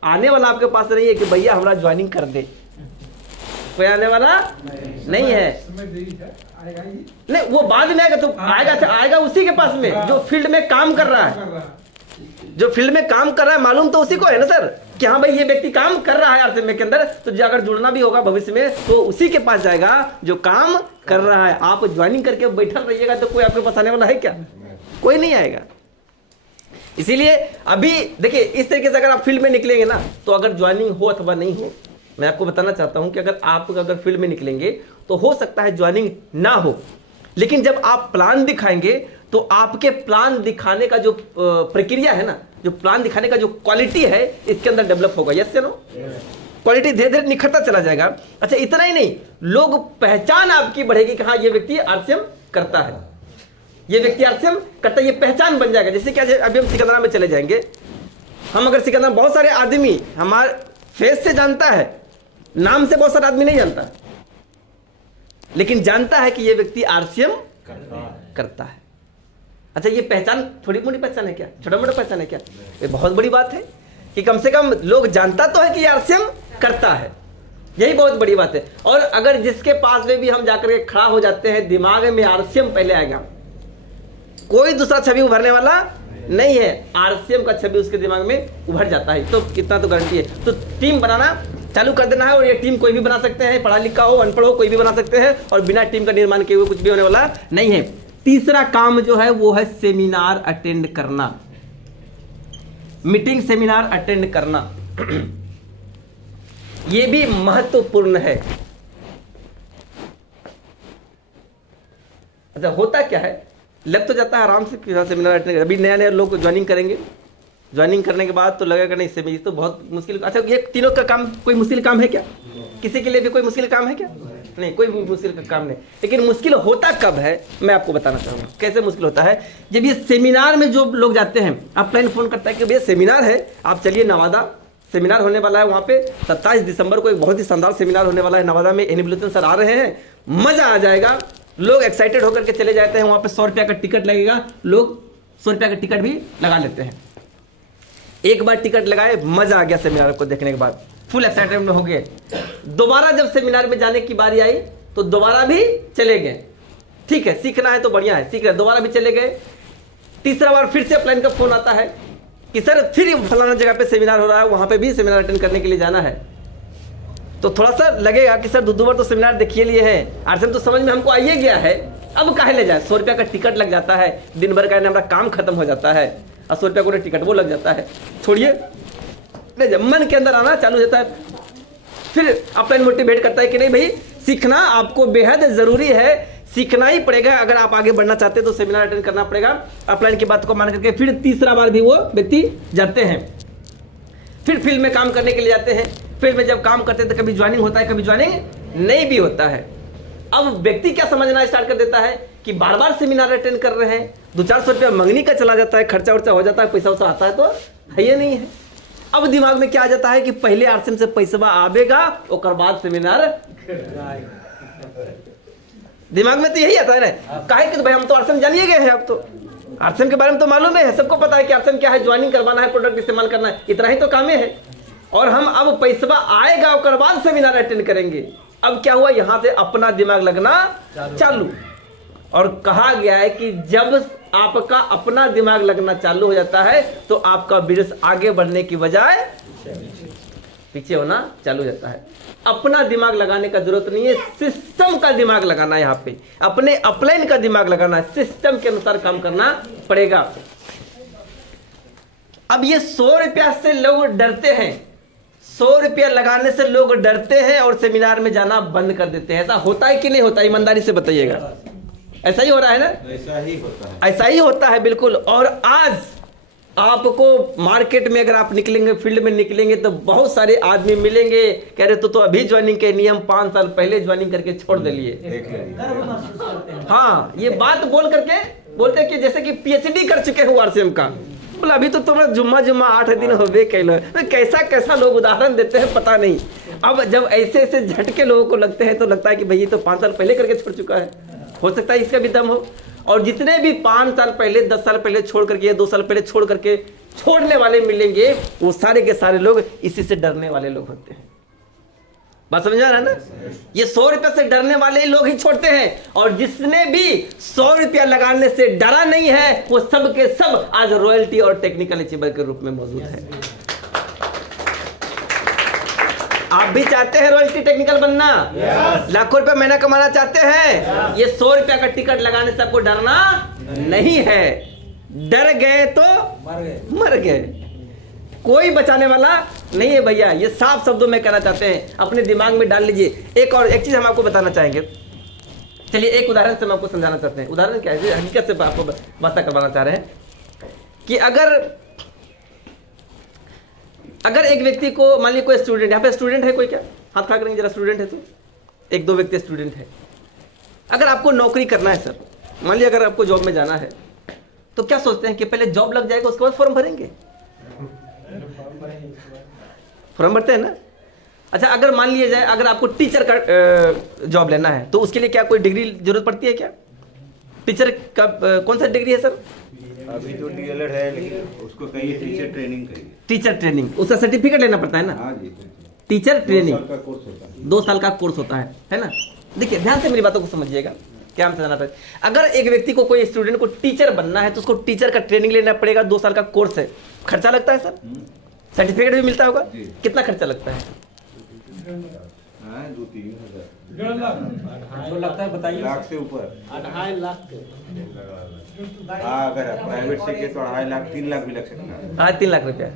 आने वाला आपके पास नहीं है कि भैया हमारा ज्वाइनिंग कर दे, कोई आने वाला नहीं है। नहीं, वो बाद में आएगा तो आएगा उसी के पास में जो फील्ड में काम कर रहा है, जो फील्ड में काम कर रहा है। मालूम तो उसी को है ना सर कि हाँ भाई ये व्यक्ति काम कर रहा है आरसीएम के अंदर, तो अगर जुड़ना भी होगा भविष्य में तो उसी के पास जाएगा जो काम कर रहा है। आप ज्वाइनिंग करके बैठल रहिएगा तो कोई आपके पास आने वाला है क्या? कोई नहीं आएगा। इसीलिए अभी देखिए इस तरीके से अगर आप फील्ड में निकलेंगे ना, तो अगर ज्वाइनिंग हो अथवा नहीं हो, मैं आपको बताना चाहता हूं कि अगर फील्ड में निकलेंगे तो हो सकता है ज्वाइनिंग ना हो, लेकिन जब आप प्लान दिखाएंगे तो आपके प्लान दिखाने का जो प्रक्रिया है ना, जो प्लान दिखाने का जो क्वालिटी है, इसके अंदर डेवलप होगा। यस या नो? क्वालिटी धीरे धीरे निखरता चला जाएगा। अच्छा, इतना ही नहीं, लोग पहचान आपकी बढ़ेगी कि हाँ ये व्यक्ति आरसीएम करता है, ये व्यक्ति आरसीएम करता है, ये पहचान बन जाएगा। जैसे क्या, अभी हम सिकंदरा में चले जाएंगे, हम अगर सिकंदरा में बहुत सारे आदमी हमारे फेस से जानता है, नाम से बहुत सारे आदमी नहीं जानता, लेकिन जानता है कि ये व्यक्ति आरसीएम करता है। अच्छा, ये पहचान थोड़ी मोटी पहचान है क्या, छोटा मोटा पहचान है क्या? ये बहुत बड़ी बात है कि कम से कम लोग जानता तो है कि आरसीएम करता है, यही बहुत बड़ी बात है। और अगर जिसके पास में भी हम जाकर के खड़ा हो जाते हैं, दिमाग में आरसीएम पहले आएगा, कोई दूसरा छवि उभरने वाला नहीं है, आरसीएम का छवि उसके दिमाग में उभर जाता है। तो इतना तो गारंटी है। तो टीम बनाना चालू कर देना है, और ये टीम कोई भी बना सकते हैं, पढ़ा लिखा हो अनपढ़ हो कोई भी बना सकते हैं, और बिना टीम का निर्माण किए हुए कुछ भी होने वाला नहीं है। तीसरा काम जो है वो है सेमिनार अटेंड करना, मीटिंग सेमिनार अटेंड करना। ये भी महत्वपूर्ण है। अच्छा, होता क्या है, लग तो जाता है आराम से कि सेमिनार अटेंड, अभी नया नया लोग ज्वाइनिंग करेंगे, ज्वाइनिंग करने के बाद तो लगेगा नहीं सेमिनार तो बहुत मुश्किल। अच्छा, ये तीनों का काम कोई मुश्किल काम है क्या? किसी के लिए भी कोई मुश्किल काम है क्या? नहीं, कोई भी मुश्किल का काम नहीं। लेकिन मुश्किल होता कब है, मैं आपको बताना चाहूँगा कैसे मुश्किल होता है। जब ये सेमिनार में जो लोग जाते हैं, आप क्लाइंट फोन करता है कि भैया सेमिनार है, आप चलिए नवादा, सेमिनार होने वाला है वहाँ पे 27 दिसंबर को एक बहुत ही शानदार सेमिनार होने वाला है नवादा में, एनिबुलेशन सर आ रहे हैं, मजा आ जाएगा। लोग एक्साइटेड होकर के चले जाते हैं, वहाँ पे 100 रुपया का टिकट लगेगा, लोग 100 रुपया का टिकट भी लगा लेते हैं। एक बार टिकट लगाए, मजा आ गया सेमिनार को देखने के बाद, फुल एक्साइटमेंट हो गए। दोबारा जब सेमिनार में जाने की बारी आई तो दोबारा भी चले गए। ठीक है, सीखना है तो बढ़िया है, सीख रहे, दोबारा भी चले गए। तीसरा बार फिर से अपलाइन का फोन आता है कि सर फिर फलाना जगह पे सेमिनार हो रहा है, वहां पे भी सेमिनार अटेंड करने के लिए जाना है। तो थोड़ा सा लगेगा कि सर दो बार तो सेमिनार देखिए लिए हैं, आरसीएम तो समझ में हमको आइए गया है, अब काहे ले जाए। 100 रुपया का टिकट लग जाता है, दिन भर का हमारा काम खत्म हो जाता है, और 100 रुपया को टिकट वो लग जाता है, छोड़िए। जब मन के अंदर आना चालू होता है, फिर अपलाइन मोटिवेट करता है कि नहीं भाई, सीखना आपको बेहद जरूरी है, सीखना ही पड़ेगा। अगर आप आगे बढ़ना चाहते हैं तो सेमिनार अटेंड करना पड़ेगा। अपलाइन की बात को मान करके फिर तीसरा बार भी वो व्यक्ति जाते हैं, फिर फील्ड में काम करने के लिए जाते हैं। फील्ड में जब काम करते हैं तो कभी ज्वाइनिंग होता है, कभी ज्वाइनिंग नहीं भी होता है। अब व्यक्ति क्या समझना स्टार्ट कर देता है कि बार बार सेमिनार अटेंड कर रहे हैं, 200-400 रुपया मंगनी का चला जाता है, खर्चा वर्चा हो जाता है, पैसा वैसा आता है तो है ये नहीं है। अब दिमाग में क्या आ जाता है कि पहले आरसीएम से पैसा आवेगा, और बाद सेमिनार। दिमाग में तो यही आता है ना, काहे कि भाई हम तो आरसीएम जानिए गए हैं, अब तो आरसीएम के बारे में तो मालूम है, सबको पता है कि आरसीएम क्या है, ज्वाइनिंग करवाना है, प्रोडक्ट इस्तेमाल करना है, इतना ही तो काम है। और हम अब पैसा आएगा और बाद सेमिनार अटेंड करेंगे। अब क्या हुआ, यहां से अपना दिमाग लगना चालू। और कहा गया है कि जब आपका अपना दिमाग लगना चालू हो जाता है तो आपका बिजनेस आगे बढ़ने की बजाय पीछे होना चालू हो जाता है। अपना दिमाग लगाने का जरूरत नहीं है, सिस्टम का दिमाग लगाना है। यहाँ पे अपने अपलाइन का दिमाग लगाना है, सिस्टम के अनुसार काम करना पड़ेगा। अब ये 100 रुपया से लोग डरते हैं, 100 रुपया लगाने से लोग डरते हैं और सेमिनार में जाना बंद कर देते हैं। ऐसा होता है कि नहीं होता, ईमानदारी से बताइएगा। ऐसा ही हो रहा है ना? ऐसा ही होता है, ऐसा ही होता है बिल्कुल। और आज आपको मार्केट में अगर आप निकलेंगे, फील्ड में निकलेंगे तो बहुत सारे आदमी मिलेंगे, कह रहे तो अभी ज्वाइनिंग के नियम 5 साल पहले ज्वाइनिंग करके छोड़ दिए। हाँ, ये बात बोल करके बोलते हैं कि जैसे कि पीएचडी कर चुके हो आरसीएम का। बोला अभी तो तुम्हारा जुम्मा 8 दिन हो गए, कैसा कैसा लोग उदाहरण देते हैं पता नहीं। अब जब ऐसे ऐसे झटके लोगों को लगते हैं तो लगता है कि भाई ये तो 5 साल पहले करके छोड़ चुका है, हो सकता है इसका भी दम हो। और जितने भी 5 साल पहले, 10 साल पहले छोड़ करके, 2 साल पहले छोड़ करके छोड़ने वाले मिलेंगे, वो सारे के सारे लोग इसी से डरने वाले लोग होते हैं। बात समझ आ रहा है ना? ये 100 रुपया से डरने वाले लोग ही छोड़ते हैं। और जिसने भी 100 रुपया लगाने से डरा नहीं है, वो सब के सब आज रॉयल्टी और टेक्निकल अचीवर के रूप में मौजूद है। आप भी चाहते हैं रॉयल्टी टेक्निकल बनना? लाखों रुपया महीना कमाना चाहते हैं? ये 100 रुपया का टिकट लगाने से आपको डरना नहीं है। डर गए तो मर गए। कोई बचाने वाला नहीं है भैया, ये साफ शब्दों में कहना चाहते हैं, अपने दिमाग में डाल लीजिए। एक और एक चीज हम आपको बताना चाहेंगे, चलिए एक उदाहरण से हम आपको समझाना चाहते हैं। उदाहरण क्या है, हकीकत से आपको वास्ता करवाना चाह रहे हैं कि अगर एक व्यक्ति को, मान लीजिए कोई स्टूडेंट, यहाँ पे स्टूडेंट है कोई, क्या हाथ खड़ा करेंगे जरा, स्टूडेंट है तो एक दो व्यक्ति स्टूडेंट है। अगर आपको नौकरी करना है सर, मान लीजिए अगर आपको जॉब में जाना है, तो क्या सोचते हैं कि पहले जॉब लग जाएगा उसके बाद फॉर्म भरेंगे? फॉर्म भरते हैं ना। अच्छा, अगर मान लिया जाए अगर आपको टीचर का जॉब लेना है तो उसके लिए क्या कोई डिग्री जरूरत पड़ती है क्या? टीचर का कौन सा डिग्री है सर? अभी तो डीएलएड है, लेकिन उसको कहिए टीचर ट्रेनिंग कहिए। टीचर ट्रेनिंग, उसका सर्टिफिकेट लेना पड़ता है ना। हाँ जी, टीचर ट्रेनिंग 2 साल का कोर्स होता है। 2 साल का कोर्स होता है ना। देखिए ध्यान से मेरी बातों को समझिएगा, क्या हम समझाना चाहते हैं। अगर एक व्यक्ति को, कोई स्टूडेंट को टीचर बनना है तो उसको टीचर का ट्रेनिंग लेना पड़ेगा, 2 साल का कोर्स है। खर्चा लगता है सर, सर्टिफिकेट भी मिलता होगा, कितना खर्चा लगता है? 2-3 हज़ार, 1.5 लाख जो लगता है बताइए। लाख से ऊपर। 2.5 लाख हाँ, अगर प्राइवेट से के तो 2.5 लाख 3 लाख भी लग सकता है। हाँ 3 लाख रुपया,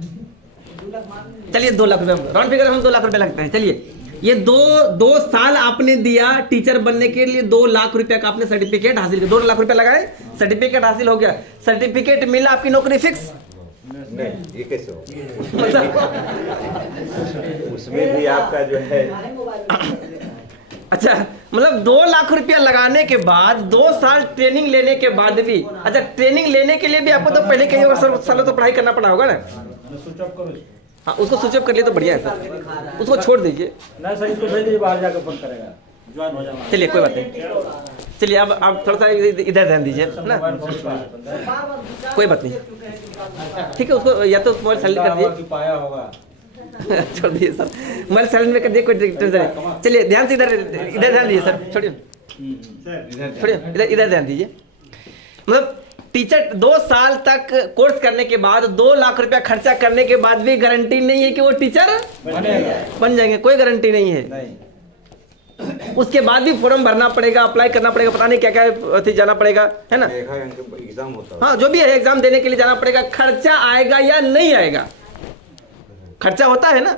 चलिए 2 लाख रुपया, राउंड फिगर हम 2 लाख रुपया लगते हैं। चलिए ये 2 साल आपने दिया टीचर बनने के लिए, 2 लाख रुपया का आपने सर्टिफिकेट हासिल किया, 2 लाख रुपया लगाए, सर्टिफिकेट हासिल हो गया, सर्टिफिकेट मिला, आपकी नौकरी फिक्स नहीं, ये कैसे हो? मतलब उसमें भी आपका जो है, अच्छा, मतलब 2 लाख रुपया लगाने के बाद 2 साल ट्रेनिंग लेने के बाद भी, अच्छा ट्रेनिंग लेने के लिए भी आपको तो पहले कई सालों तो पढ़ाई करना पड़ा होगा ना। स्विच ऑफ करो। हाँ, उसको स्विच ऑफ कर लिए तो बढ़िया है सर, उसको छोड़ दीजिए। नहीं सर, इसको भेज दीजिए, बाहर जाकर फोन करेगा, ज्वाइन हो जाएगा। चलिए कोई बात नहीं, चलिए अब आप थोड़ा सा इधर ध्यान दीजिए ना, कोई बात नहीं, ठीक है। उसको या तो मोबाइल साइलेंट कर दिए, पाया होगा छोड़ दीजिए सर, मोबाइल साइलेंट में कर दिए, कोई टेंशन नहीं। चलिए ध्यान से इधर ध्यान दीजिए सर, छोड़िए इधर ध्यान दीजिए। मतलब टीचर 2 साल तक कोर्स करने के बाद 2 लाख रुपया खर्चा करने के बाद भी गारंटी नहीं है कि वो टीचर बन जाएंगे, कोई गारंटी नहीं है। उसके बाद भी फॉर्म भरना पड़ेगा, अप्लाई करना पड़ेगा, पता नहीं क्या क्या जाना पड़ेगा, है ना। एग्जाम होता है। हाँ, जो भी है एग्जाम देने के लिए जाना पड़ेगा। खर्चा आएगा या नहीं आएगा? खर्चा होता है ना।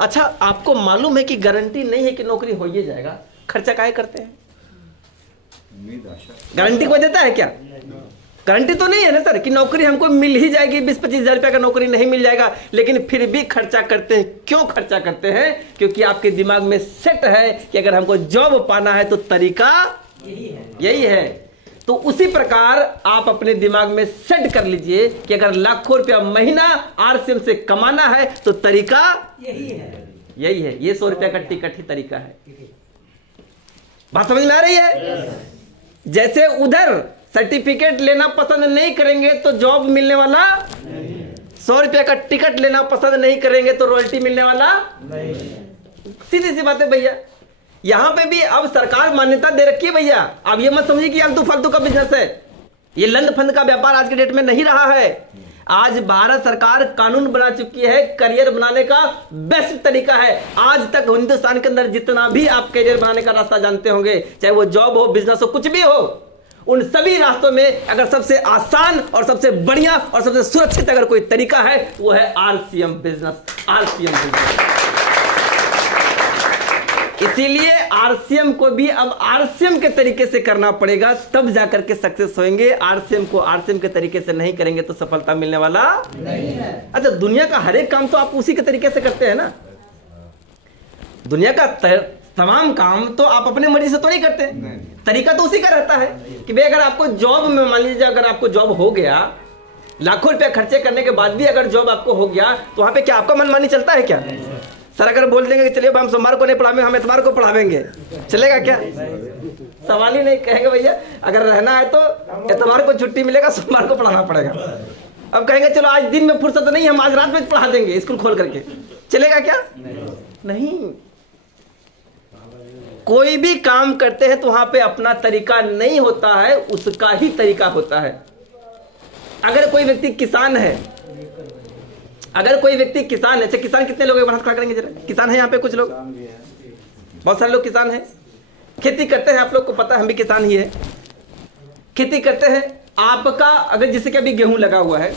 अच्छा, आपको मालूम है कि गारंटी नहीं है कि नौकरी हो ही जाएगा, खर्चा काहे करते हैं? गारंटी कोई देता है क्या? गारंटी तो नहीं है ना सर कि नौकरी हमको मिल ही जाएगी, 20-25 हज़ार रुपया का नौकरी नहीं मिल जाएगा, लेकिन फिर भी खर्चा करते हैं। क्यों खर्चा करते हैं? क्योंकि आपके दिमाग में सेट है कि अगर हमको जॉब पाना है तो तरीका यही है। तो उसी प्रकार आप अपने दिमाग में सेट कर लीजिए कि अगर लाखों रुपया महीना आरसीएम से कमाना है तो तरीका यही है। ये 100 रुपया का टिकट ही तरीका है। बात समझ में आ रही है? जैसे उधर सर्टिफिकेट लेना पसंद नहीं करेंगे तो जॉब मिलने वाला, 100 रुपया का टिकट लेना पसंद नहीं करेंगे तो रॉयल्टी मिलने वाला नहीं। सीधी सी बात है भैया। यहां पे भी अब सरकार मान्यता दे रखी है भैया। अब ये मत समझिए कि आलतू फालतू का बिजनेस है, ये लंद फंद का व्यापार आज के डेट में नहीं रहा है। आज भारत सरकार कानून बना चुकी है, करियर बनाने का बेस्ट तरीका है। आज तक हिंदुस्तान के अंदर जितना भी आप करियर बनाने का रास्ता जानते होंगे, चाहे वो जॉब हो, बिजनेस हो, कुछ भी हो, उन सभी रास्तों में अगर सबसे आसान और सबसे बढ़िया और सबसे सुरक्षित अगर कोई तरीका है तो वो है आरसीएम बिजनेस। RCM business. इसीलिए आरसीएम को भी अब आरसीएम के तरीके से करना पड़ेगा, तब जाकर के सक्सेस होंगे। आरसीएम को आरसीएम के तरीके से नहीं करेंगे तो सफलता मिलने वाला नहीं है। अच्छा, दुनिया का हर एक काम तो आप उसी के तरीके से करते हैं ना। दुनिया का तमाम काम तो आप अपने मर्जी से तो नहीं करते, तरीका तो उसी का रहता है कि भाई अगर आपको जॉब में, मान लीजिए अगर आपको जॉब हो गया, लाखों रुपया खर्चे करने के बाद भी अगर जॉब आपको हो गया तो वहां पे क्या आपका मनमानी चलता है क्या? सर अगर बोल देंगे कि चलिए हम सोमवार को नहीं पढ़ाएंगे, हम इतवार को पढ़ावेंगे, चलेगा क्या? सवाल ही नहीं। कहेंगे भैया अगर रहना है तो इतवार को छुट्टी मिलेगा, सोमवार को पढ़ाना पड़ेगा। अब कहेंगे चलो आज दिन में फुर्सत नहीं, हम आज रात में पढ़ा देंगे स्कूल खोल करके, चलेगा क्या? नहीं। कोई भी काम करते हैं तो वहां पे अपना तरीका नहीं होता है, उसका ही तरीका होता है। अगर कोई व्यक्ति किसान है, अगर कोई व्यक्ति किसान है, अच्छा किसान कितने लोग हैं? खड़ा करेंगे जरा। किसान है यहाँ पे कुछ लोग, बहुत सारे लोग किसान हैं, खेती करते हैं। आप लोग को पता है हम भी किसान ही है, खेती करते हैं। आपका अगर जैसे कि अभी गेहूं लगा हुआ है,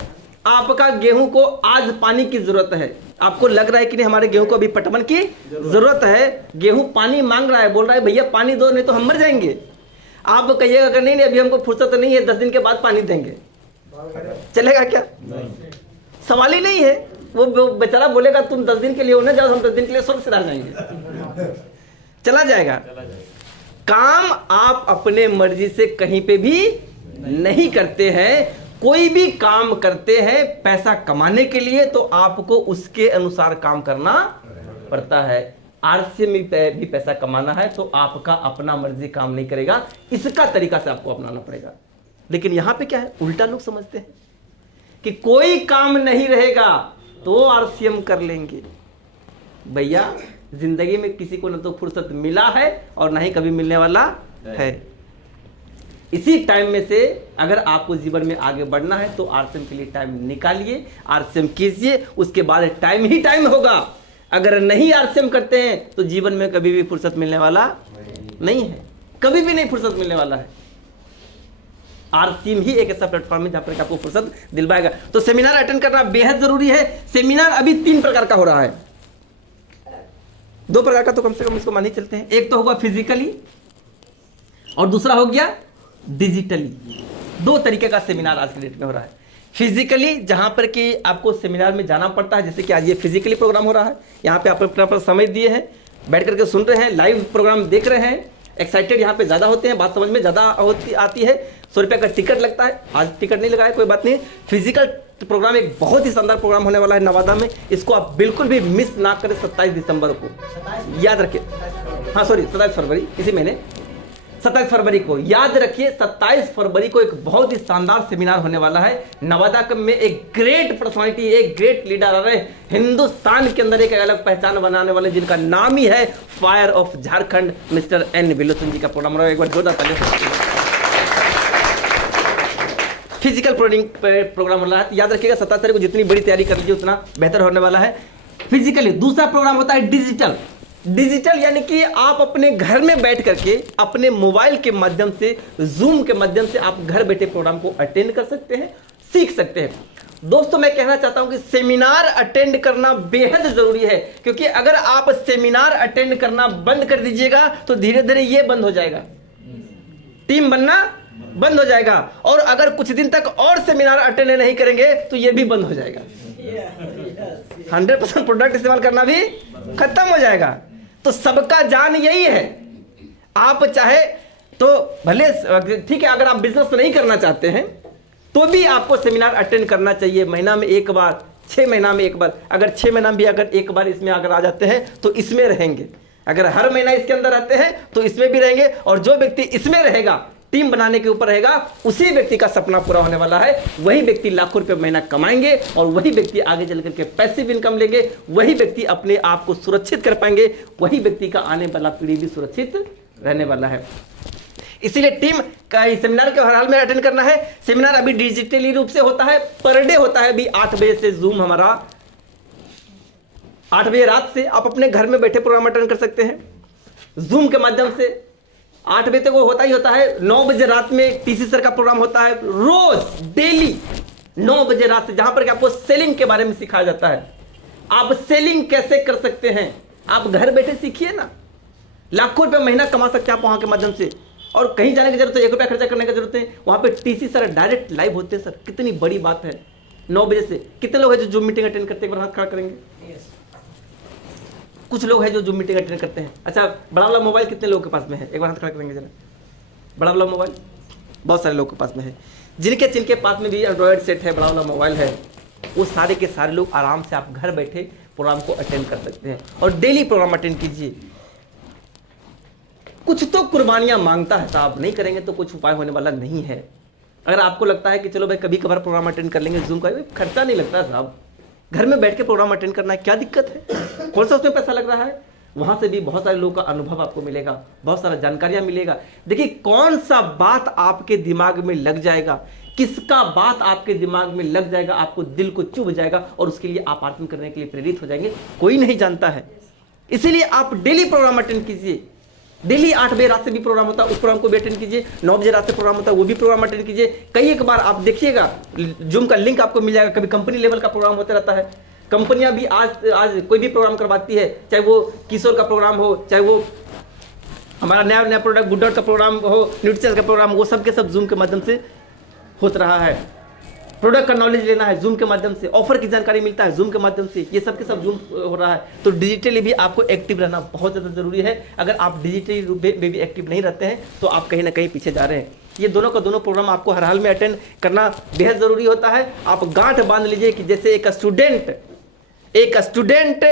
आपका गेहूं को आज पानी की जरूरत है, आपको लग रहा है कि नहीं हमारे गेहूं को अभी पटवन की जरूरत है, गेहूं पानी मांग रहा है, बोल रहा है भैया पानी दो नहीं तो हम मर जाएंगे। आप कहिएगा अगर नहीं अभी हमको फुर्सत नहीं है, 10 दिन के बाद पानी देंगे, चलेगा क्या? सवाल ही नहीं है। वो बेचारा बोलेगा तुम 10 दिन के लिए हो ना जाओ, हम 10 दिन के लिए स्वर्ग से जाएंगे, चला जाएगा। काम आप अपने मर्जी से कहीं पे भी नहीं करते हैं। कोई भी काम करते हैं पैसा कमाने के लिए तो आपको उसके अनुसार काम करना पड़ता है। आरसीएम में भी पैसा कमाना है तो आपका अपना मर्जी काम नहीं करेगा, इसका तरीका से आपको अपनाना पड़ेगा। लेकिन यहां पे क्या है, उल्टा लोग समझते हैं कि कोई काम नहीं रहेगा तो आरसीएम कर लेंगे। भैया जिंदगी में किसी को न तो फुर्सत मिला है और ना ही कभी मिलने वाला है। इसी टाइम में से अगर आपको जीवन में आगे बढ़ना है तो आरसीएम के लिए टाइम निकालिए, आरसीएम कीजिए, उसके बाद टाइम ही टाइम होगा। अगर नहीं आरसीएम करते हैं तो जीवन में कभी भी फुर्सत मिलने वाला नहीं है, कभी भी नहीं फुर्सत मिलने वाला है। आरसीएम ही एक ऐसा प्लेटफॉर्म है जहां पर आपको फुर्सत दिलवाएगा। तो सेमिनार अटेंड करना बेहद जरूरी है। सेमिनार अभी 3 प्रकार का हो रहा है, 2 प्रकार का तो कम से कम इसको मान ही चलते हैं। एक तो होगा फिजिकली और दूसरा हो गया डिजिटली। 2 तरीके का सेमिनार आज के डेट में हो रहा है। फिजिकली जहां पर कि आपको सेमिनार में जाना पड़ता है, जैसे कि आज ये फिजिकली प्रोग्राम हो रहा है, यहाँ पे आप अपना समय दिए हैं, बैठ करके सुन रहे हैं, लाइव प्रोग्राम देख रहे हैं, एक्साइटेड यहाँ पे ज़्यादा होते हैं, बात समझ में ज़्यादा आती है। 100 रुपये का टिकट लगता है, आज टिकट नहीं लगाया कोई बात नहीं। फिजिकल प्रोग्राम एक बहुत ही शानदार प्रोग्राम होने वाला है नवादा में, इसको आप बिल्कुल भी मिस ना करें। 27 दिसंबर को याद रखिए, हाँ सॉरी 27 फरवरी, इसी महीने 27 फरवरी को याद रखिए। 27 फरवरी को एक बहुत ही शानदार सेमिनार होने वाला है नवादा में। एक ग्रेट पर्सनालिटी, एक ग्रेट लीडर आ रहे हैं हिंदुस्तान के अंदर, एक अलग पहचान बनाने वाले जिनका नाम ही है fire of Jharkhand, mister N Vilochan ji का प्रोग्राम हो रहा है। एक बार जोरदार तालियां। फिजिकल प्रोग्राम हो रहा है, याद रखिएगा 27 तारीख को जितनी बड़ी तैयारी कर लीजिए उतना बेहतर होने वाला है फिजिकली। दूसरा प्रोग्राम होता है डिजिटल। डिजिटल यानी कि आप अपने घर में बैठ करके अपने मोबाइल के माध्यम से, जूम के माध्यम से आप घर बैठे प्रोग्राम को अटेंड कर सकते हैं, सीख सकते हैं। दोस्तों मैं कहना चाहता हूं कि सेमिनार अटेंड करना बेहद जरूरी है, क्योंकि अगर आप सेमिनार अटेंड करना बंद कर दीजिएगा तो धीरे धीरे ये बंद हो जाएगा, टीम बनना बंद हो जाएगा, और अगर कुछ दिन तक और सेमिनार अटेंड नहीं करेंगे तो ये भी बंद हो जाएगा। 100% प्रोडक्ट इस्तेमाल करना भी खत्म हो जाएगा। तो सबका जान यही है, आप चाहे तो भले ठीक है, अगर आप बिजनेस नहीं करना चाहते हैं तो भी आपको सेमिनार अटेंड करना चाहिए। महीना में 1 बार, 6 महीना में 1 बार, अगर 6 महीना में भी अगर 1 बार इसमें अगर आ जाते हैं तो इसमें रहेंगे। अगर हर महीना इसके अंदर रहते हैं तो इसमें भी रहेंगे, और जो व्यक्ति इसमें रहेगा, टीम बनाने के ऊपर रहेगा, उसी व्यक्ति का सपना पूरा होने वाला है। वही व्यक्ति लाखों रुपए महीना कमाएंगे और वही व्यक्ति आगे चल करके पैसिव इनकम लेंगे, वही व्यक्ति अपने आप को सुरक्षित कर पाएंगे, वही व्यक्ति का आने वाला पीढ़ी भी सुरक्षित रहने वाला है। इसीलिए टीम का सेमिनार के हर हाल में अटेंड करना है। सेमिनार अभी डिजिटली रूप से होता है, पर डे होता है। अभी 8 बजे से जूम हमारा 8 बजे रात से आप अपने घर में बैठे प्रोग्राम अटेंड कर सकते हैं जूम के माध्यम से। 8 बजे तक वो होता ही होता है। 9 बजे रात में टीसी सर का प्रोग्राम होता है, रोज डेली 9 बजे रात से, जहां पर आपको सेलिंग के बारे में सिखाया जाता है। आप सेलिंग कैसे कर सकते हैं, आप घर बैठे सीखिए ना, लाखों रुपए महीना कमा सकते हैं आप वहां के माध्यम से, और कहीं जाने की जरूरत है, 1 रुपया खर्चा करने की जरूरत है। वहां पे टीसी सर डायरेक्ट लाइव होते हैं। सर कितनी बड़ी बात है, 9 बजे से। कितने लोग हैं जो जूम मीटिंग अटेंड करते हैं, एक बार हाथ खड़ा करेंगे। कुछ लोग हैं जो जूम मीटिंग अटेंड करते हैं। अच्छा, बड़ा वाला मोबाइल कितने लोगों के पास में है, एक बार हाथ खड़ा करेंगे जरा। बड़ा वाला मोबाइल बहुत सारे लोगों के पास में है। जिनके पास में भी एंड्रॉयड सेट है, बड़ा वाला मोबाइल है, वो सारे के सारे लोग आराम से आप घर बैठे प्रोग्राम को अटेंड कर सकते हैं, और डेली प्रोग्राम अटेंड कीजिए। कुछ तो कुर्बानियां मांगता है साहब, नहीं करेंगे तो कुछ उपाय होने वाला नहीं है। अगर आपको लगता है कि चलो भाई कभी कभार प्रोग्राम अटेंड कर लेंगे जूम का, खर्चा नहीं लगता साहब, घर में बैठ के प्रोग्राम अटेंड करना है, क्या दिक्कत है? कौन सा उसमें पैसा लग रहा है? वहां से भी बहुत सारे लोगों का अनुभव आपको मिलेगा, बहुत सारा जानकारियां मिलेगा। देखिए कौन सा बात आपके दिमाग में लग जाएगा, किसका बात आपके दिमाग में लग जाएगा, आपको दिल को चुभ जाएगा, और उसके लिए आप आत्म करने के लिए प्रेरित हो जाएंगे, कोई नहीं जानता है। इसीलिए आप डेली प्रोग्राम अटेंड कीजिए, डेली 8 बजे रात से भी प्रोग्राम होता है, उस प्रोग्राम को भी अटेंड कीजिए। 9 बजे रात से प्रोग्राम होता है, वो भी प्रोग्राम अटेंड कीजिए। कई एक बार आप देखिएगा, जूम का लिंक आपको मिल जाएगा। कभी कंपनी लेवल का प्रोग्राम होता रहता है, कंपनियां भी आज कोई भी प्रोग्राम करवाती है, चाहे वो किशोर का प्रोग्राम हो, चाहे वो हमारा नया प्रोडक्ट गुड का प्रोग्राम हो, न्यूट्रिशन का प्रोग्राम, वो सब के सब जूम के माध्यम से होता रहा है। प्रोडक्ट का नॉलेज लेना है जूम के माध्यम से, ऑफर की जानकारी मिलता है जूम के माध्यम से, ये सब के सब जूम हो रहा है। तो डिजिटली भी आपको एक्टिव रहना बहुत ज़्यादा जरूरी है। अगर आप डिजिटली रूप में भी एक्टिव नहीं रहते हैं तो आप कहीं ना कहीं पीछे जा रहे हैं। ये दोनों का दोनों प्रोग्राम आपको हर हाल में अटेंड करना बेहद ज़रूरी होता है। आप गांठ बांध लीजिए कि जैसे एक स्टूडेंट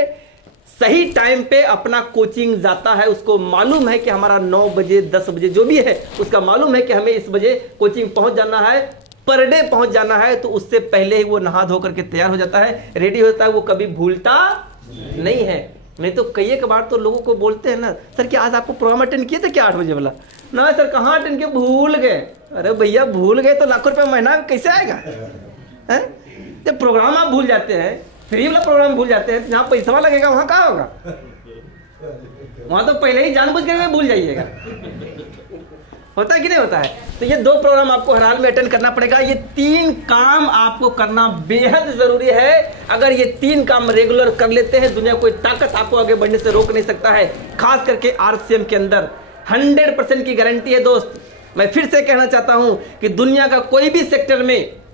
सही टाइम पे अपना कोचिंग जाता है, उसको मालूम है कि हमारा 9 बजे 10 बजे जो भी है, उसका मालूम है कि हमें इस बजे कोचिंग पहुंच जाना है, पर डे पहुंच जाना है, तो उससे पहले ही वो नहा धो करके तैयार हो जाता है, रेडी होता है, वो कभी भूलता नहीं है। नहीं तो कई एक बार तो लोगों को बोलते हैं ना, सर क्या आज आपको प्रोग्राम अटेंड किए थे क्या 8 बजे वाला? ना सर कहाँ अटेंड किए, भूल गए। अरे भैया भूल गए तो लाखों रुपये महीना कैसे आएगा? जब प्रोग्राम आप भूल जाते हैं, फ्री वाला प्रोग्राम भूल जाते हैं, जहाँ पैसा लगेगा वहाँ कहाँ होगा? वहाँ तो पहले ही जानबूझ करके भूल जाइएगा। होता है कि नहीं होता है? तो ये 2 प्रोग्राम आपको हर हाल में अटेंड करना पड़ेगा। ये 3 काम आपको करना बेहद जरूरी है। अगर ये 3 काम रेगुलर कर लेते हैं, दुनिया कोई ताकत आपको आगे बढ़ने से रोक नहीं सकता है। खास करके RCM के अंदर 100% की गारंटी है दोस्त। मैं फिर से कहना चाहता हूं कि दुनिया का कोई भी सेक्टर में,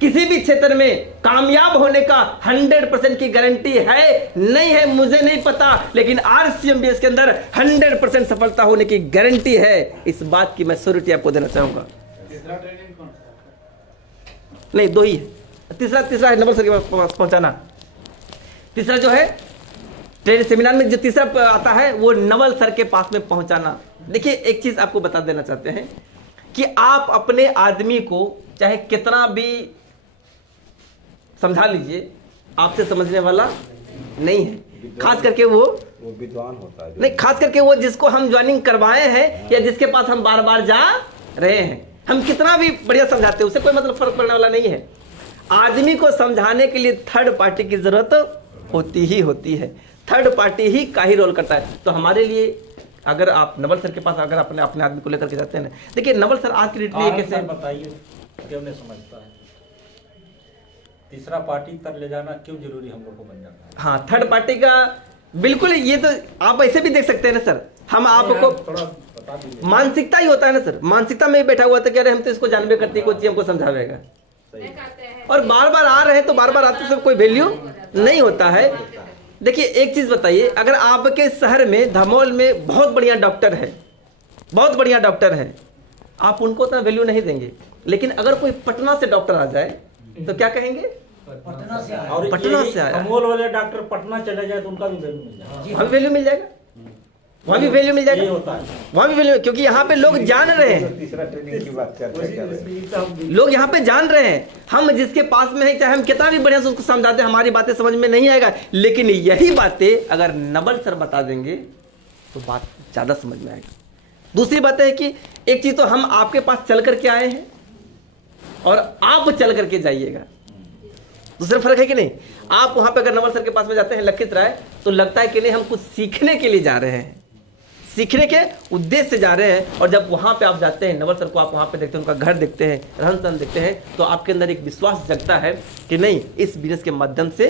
किसी भी क्षेत्र में कामयाब होने का 100% की गारंटी है नहीं है, मुझे नहीं पता, लेकिन RCMBS के अंदर 100% सफलता होने की गारंटी है। इस बात की मैं श्योरिटी आपको देना चाहूंगा। तीसरा ट्रेनिंग कौन सा? नहीं 2 ही है। तीसरा है नवल सर के पास पहुंचाना। तीसरा जो है ट्रेनिंग सेमिनार में जो तीसरा आता है वो नवल सर के पास में पहुंचाना। देखिए एक चीज आपको बता देना चाहते हैं कि आप अपने आदमी को चाहे कितना भी समझा लीजिए, आपसे समझने वाला नहीं है। खास करके वो विद्वान होता है नहीं, खास करके वो जिसको हम ज्वाइनिंग करवाए हैं या जिसके पास हम बार बार जा रहे हैं, हम कितना भी बढ़िया समझाते हैं उससे कोई मतलब फर्क पड़ने वाला नहीं है। आदमी को समझाने के लिए थर्ड पार्टी की जरूरत होती ही होती है। थर्ड पार्टी ही का ही रोल करता है। तो हमारे लिए अगर आप नवल सर के पास अगर अपने आदमी को लेकर के जाते हैं ना, देखिए नवल सर आज की डेट में कैसे बताइए, क्यों नहीं समझता है? तीसरा पार्टी तक ले जाना क्यों जरूरी हम लोग को बन जाता है? हाँ, थर्ड पार्टी का बिल्कुल, ये तो आप ऐसे भी देख सकते हैं ना सर। हम आपको मानसिकता ही होता है ना सर, मानसिकता में ही बैठा हुआ था कि अरे हम तो इसको जानबे करते हैं, कोई हमको समझावेगा, और बार बार आ रहे हैं तो बार बार आते सब कोई वैल्यू नहीं होता है। देखिए एक चीज बताइए, अगर आपके शहर में धमोल में बहुत बढ़िया डॉक्टर है, बहुत बढ़िया डॉक्टर है, आप उनको उतना वैल्यू नहीं देंगे, लेकिन अगर कोई पटना से डॉक्टर आ जाए तो क्या कहेंगे? पटना से आया। धमोल वाले डॉक्टर पटना चले जाए तो उनका भी वैल्यू मिल जाएगा, वहाँ भी वैल्यू मिल जाएगा, वहाँ भी वैल्यू मिल जाएगा, वहाँ भी वैल्यू, क्योंकि यहाँ पे लोग जान रहे हैं। तीसरा ट्रेनिंग की बात करते हैं, लोग यहाँ पे जान रहे हैं हम जिसके पास में है, चाहे हम कितना भी बढ़िया से उसको समझाते, हमारी बातें समझ में नहीं आएगा, लेकिन यही बातें अगर नवल सर बता देंगे तो बात ज्यादा समझ में आएगा। दूसरी बात है कि एक चीज तो हम आपके पास चल करके आए हैं और आप चल करके जाइएगा, दूसरा फर्क है कि नहीं? आप वहां पे अगर नवल सर के पास में जाते हैं लखीसराय, तो लगता है कि नहीं हम कुछ सीखने के लिए जा रहे हैं, सीखने के उद्देश्य से जा रहे हैं। और जब वहां पे आप जाते हैं, नवल सर को आप वहां पे देखते हैं, उनका घर देखते हैं, रहन सहन देखते हैं, तो आपके अंदर एक विश्वास जगता है कि नहीं, इस बिजनेस के माध्यम से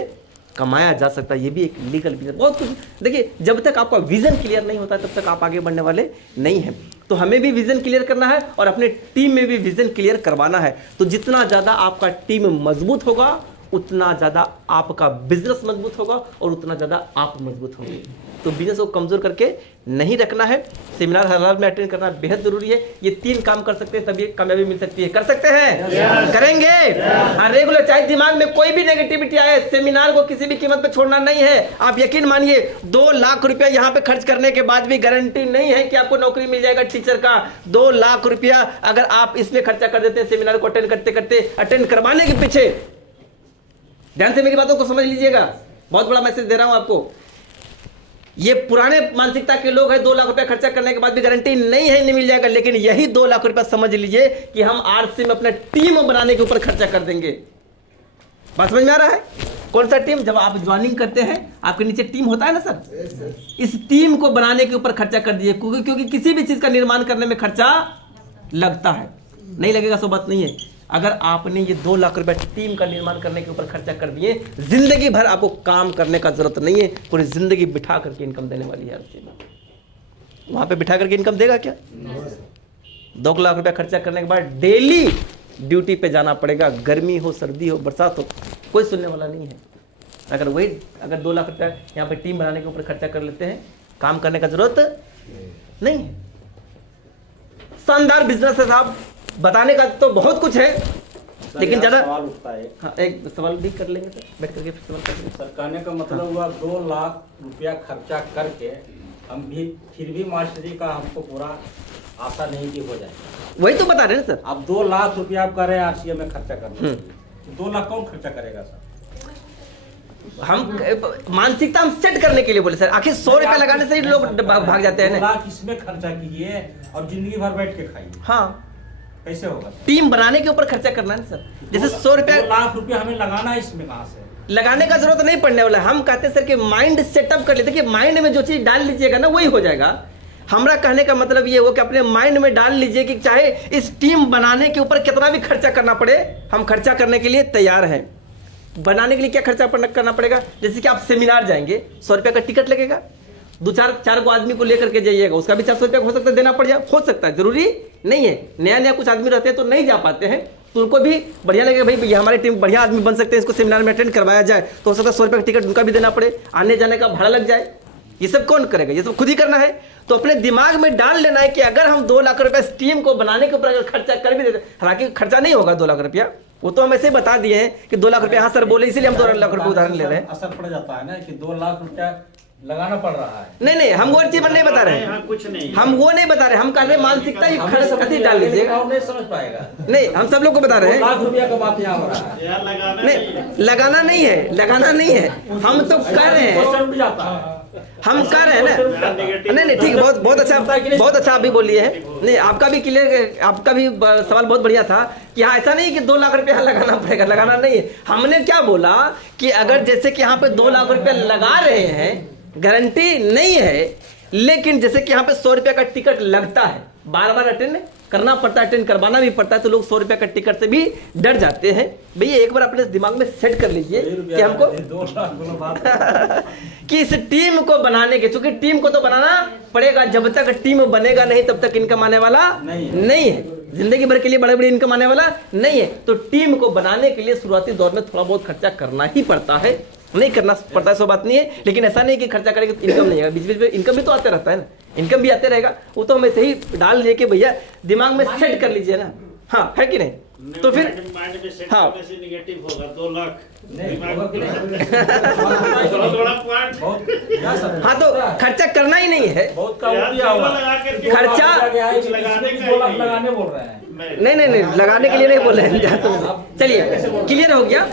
कमाया जा सकता है, ये भी एक लीगल बिजनेस। बहुत कुछ देखिए, जब तक आपका विजन क्लियर नहीं होता तब तक आप आगे बढ़ने वाले नहीं हैं। तो हमें भी विजन क्लियर करना है और अपने टीम में भी विजन क्लियर करवाना है। तो जितना ज़्यादा आपका टीम मजबूत होगा उतना ज़्यादा आपका बिजनेस मजबूत होगा और उतना ज़्यादा आप मजबूत होंगे। तो बिजनेस को कमज़ोर करके नहीं रखना है। सेमिनार हर हाल में अटेंड करना बेहद जरूरी है। ये 3 काम कर सकते हैं तभी कामयाबी मिल सकती है। कर सकते हैं? करेंगे? हाँ, रेगुलर, चाहे दिमाग में कोई भी नेगेटिविटी आए, सेमिनार को किसी भी कीमत पे छोड़ना नहीं है। आप यकीन मानिए 2 लाख रुपया यहाँ पे खर्च करने के बाद भी गारंटी नहीं है कि आपको नौकरी मिल जाएगा टीचर का। 2 लाख रुपया अगर आप इसमें खर्चा कर देते हैं सेमिनार को अटेंड करते करते, अटेंड करवाने के पीछे, ध्यान से मेरी बातों को समझ लीजिएगा, बहुत बड़ा मैसेज दे रहा हूं आपको। ये पुराने मानसिकता के लोग हैं, 2 लाख रुपया खर्चा करने के बाद भी गारंटी नहीं है, नहीं मिल जाएगा, लेकिन यही 2 लाख रुपया समझ लीजिए कि हम RC में अपना टीम बनाने के ऊपर खर्चा कर देंगे। बात समझ में आ रहा है? कौन सा टीम? जब आप ज्वाइनिंग करते हैं आपके नीचे टीम होता है ना सर, इस टीम को बनाने के ऊपर खर्चा कर दीजिए, क्योंकि किसी भी चीज का निर्माण करने में खर्चा लगता है। नहीं लगेगा सो बात नहीं है। अगर आपने ये 2 लाख रुपए टीम का निर्माण करने के ऊपर खर्चा कर दिए, जिंदगी भर आपको काम करने का जरूरत नहीं है, पूरी जिंदगी बिठा करके इनकम देने वाली है। वहां पे बिठा करके इनकम देगा क्या? 2 लाख रुपया खर्चा करने के बाद डेली ड्यूटी पे जाना पड़ेगा, गर्मी हो सर्दी हो बरसात हो, कोई सुनने वाला नहीं है। अगर 2 लाख रुपया यहाँ पे टीम बनाने के ऊपर खर्चा कर लेते हैं, काम करने का जरूरत नहीं है। शानदार बिजनेस है साहब, बताने का तो बहुत कुछ है, लेकिन ज्यादा सवाल उठता है। हाँ, एक सवाल भी कर लेंगे सर, बैठ करके सवाल कर लेंगे। सर कहने का मतलब हुआ 2 लाख रुपया खर्चा करके हम भी फिर भी मास्टरी का हमको पूरा आशा नहीं कि हो जाए। वही तो बता रहे हैं सर। अब 2 लाख रुपया आप कर रहे हैं RCA में खर्चा करने, 2 लाख कौन खर्चा करेगा सर? हम मानसिकता हम सेट करने के लिए बोले सर। आखिर 100 रुपया लगाने से ही लोग भाग जाते हैं 2 ना। लाख इसमें खर्चा कीजिए और जिंदगी भर बैठ के खाइए, हाँ, कैसे होगा? टीम बनाने के ऊपर खर्चा करना है सर। जैसे 100 रुपया 2 लाख रुपया हमें लगाना है, इसमें कहाँ से लगाने का जरूरत नहीं पड़ने वाला। हम कहते हैं सर कि माइंड सेटअप कर लेते, कि माइंड में जो चीज डाल लीजिएगा ना वही हो जाएगा। हमारा कहने का मतलब ये हो कि अपने माइंड में डाल लीजिए कि चाहे इस टीम बनाने के ऊपर कितना भी खर्चा करना पड़े, हम खर्चा करने के लिए तैयार हैं। बनाने के लिए क्या खर्चा करना पड़ेगा? जैसे कि आप सेमिनार जाएंगे, 100 रुपया का टिकट लगेगा, 2-4 को आदमी को लेकर के जाइएगा, उसका भी 400 रुपया हो सकता है देना पड़ जाए, हो सकता है, जरूरी नहीं है। नया कुछ आदमी रहते हैं तो नहीं जा पाते हैं, तो उनको भी बढ़िया लगेगा, भाई भैया हमारी टीम बढ़िया आदमी बन सकते हैं, इसको सेमिनार में अटेंड करवाया जाए, तो हो सकता है 100 रुपये का टिकट उनका भी देना पड़े, आने जाने का भाड़ा लग जाए। ये सब कौन करेगा? ये सब खुद ही करना है। तो अपने दिमाग में डाल लेना है कि अगर हम 2 लाख रुपए इस टीम को बनाने के ऊपर अगर खर्चा कर भी देते, हालांकि खर्चा नहीं होगा 2 लाख रुपया, वो तो हम ऐसे ही बता दिए हैं कि 2 लाख रुपया। हाँ सर बोले, इसीलिए हम 2 लाख रुपए उदाहरण ले रहे हैं। असर पड़ जाता है ना कि 2 लाख रुपया लगाना पड़ रहा है। नहीं, हम वो चीज नहीं बता रहे हैं, कुछ नहीं, हम वो नहीं बता रहे, हम कह रहे मानसिकता ही खर्च डाल लीजिएगा। नहीं समझ पाएगा। नहीं, हम सब लोग को बता रहे 2 हैं। लाख रुपया का बात यहाँ हो रहा है। यार लगाना नहीं, लगाना नहीं है, लगाना नहीं है, हम तो कह रहे हैं, क्वेश्चन उठ जाता है। हम कह रहे हैं ना। नहीं ठीक है, बहुत अच्छा आप भी बोलिए हैं। नहीं, आपका भी क्लियर, आपका भी सवाल बहुत बढ़िया था कि हाँ ऐसा नहीं कि 2 लाख रुपया लगाना पड़ेगा, लगाना नहीं है। हमने क्या बोला कि अगर जैसे कि यहाँ पे 2 लाख रुपया लगा रहे हैं, गारंटी नहीं है, लेकिन जैसे कि यहाँ पे 100 रुपया का टिकट लगता है, बार अटेंड करना पड़ता है, अटेंड करवाना भी पड़ता है, तो लोग 100 रुपया का टिकट से भी डर जाते हैं। भैया एक बार अपने दिमाग में सेट कर लीजिए कि हमको 2 लाख कि इस टीम को बनाने के, चूंकि टीम को तो बनाना पड़ेगा, जब तक टीम बनेगा नहीं तब तक इनकम आने वाला नहीं है, जिंदगी भर के लिए बड़े इनकम आने वाला नहीं है। तो टीम को बनाने के लिए शुरुआती दौर में थोड़ा बहुत खर्चा करना ही पड़ता है, नहीं करना पड़ता है सो बात नहीं है, लेकिन ऐसा नहीं कि खर्चा करेंगे तो इनकम नहीं आएगा, बीच में इनकम भी तो आते रहता है ना, इनकम भी आते रहेगा। वो तो हम ऐसे ही डाल लिए कि भैया दिमाग में सेट कर लीजिए ना, हाँ है कि नहीं? तो फिर हाँ निगेटिव होगा 2 लाख हाँ, तो खर्चा करना ही नहीं है, बहुत का रुपया हुआ खर्चा लगाने बोल रहे हैं। नहीं लगाने के लिए नहीं बोल रहे हैं। चलिए क्लियर हो गया,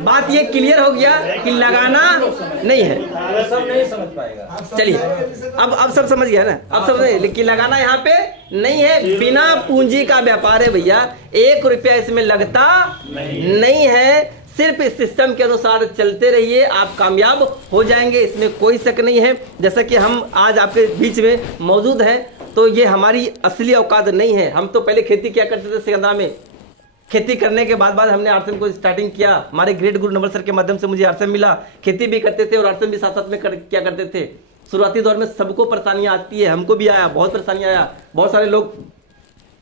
बात ये क्लियर हो गया कि लगाना नहीं है, सब नहीं समझ पाएगा। चलिए अब सब समझ गया ना, अब समझ कि लगाना यहाँ पे नहीं है, बिना पूंजी का व्यापार है भैया, 1 रुपया इसमें लगता नहीं है, सिर्फ इस सिस्टम के अनुसार चलते रहिए, आप कामयाब हो जाएंगे, इसमें कोई शक नहीं है। जैसा कि हम आज आपके बीच में मौजूद हैं, तो ये हमारी असली औकात नहीं है। हम तो पहले खेती किया करते थे सिकंदरा में, खेती करने के बाद हमने आरसीएम को स्टार्टिंग किया, हमारे ग्रेट गुरु नवल सर के माध्यम से मुझे आरसीएम मिला, खेती भी करते थे और आरसीएम भी साथ साथ में किया करते थे। शुरुआती दौर में सबको परेशानियां आती है, हमको भी आया, बहुत परेशानी आया, बहुत सारे लोग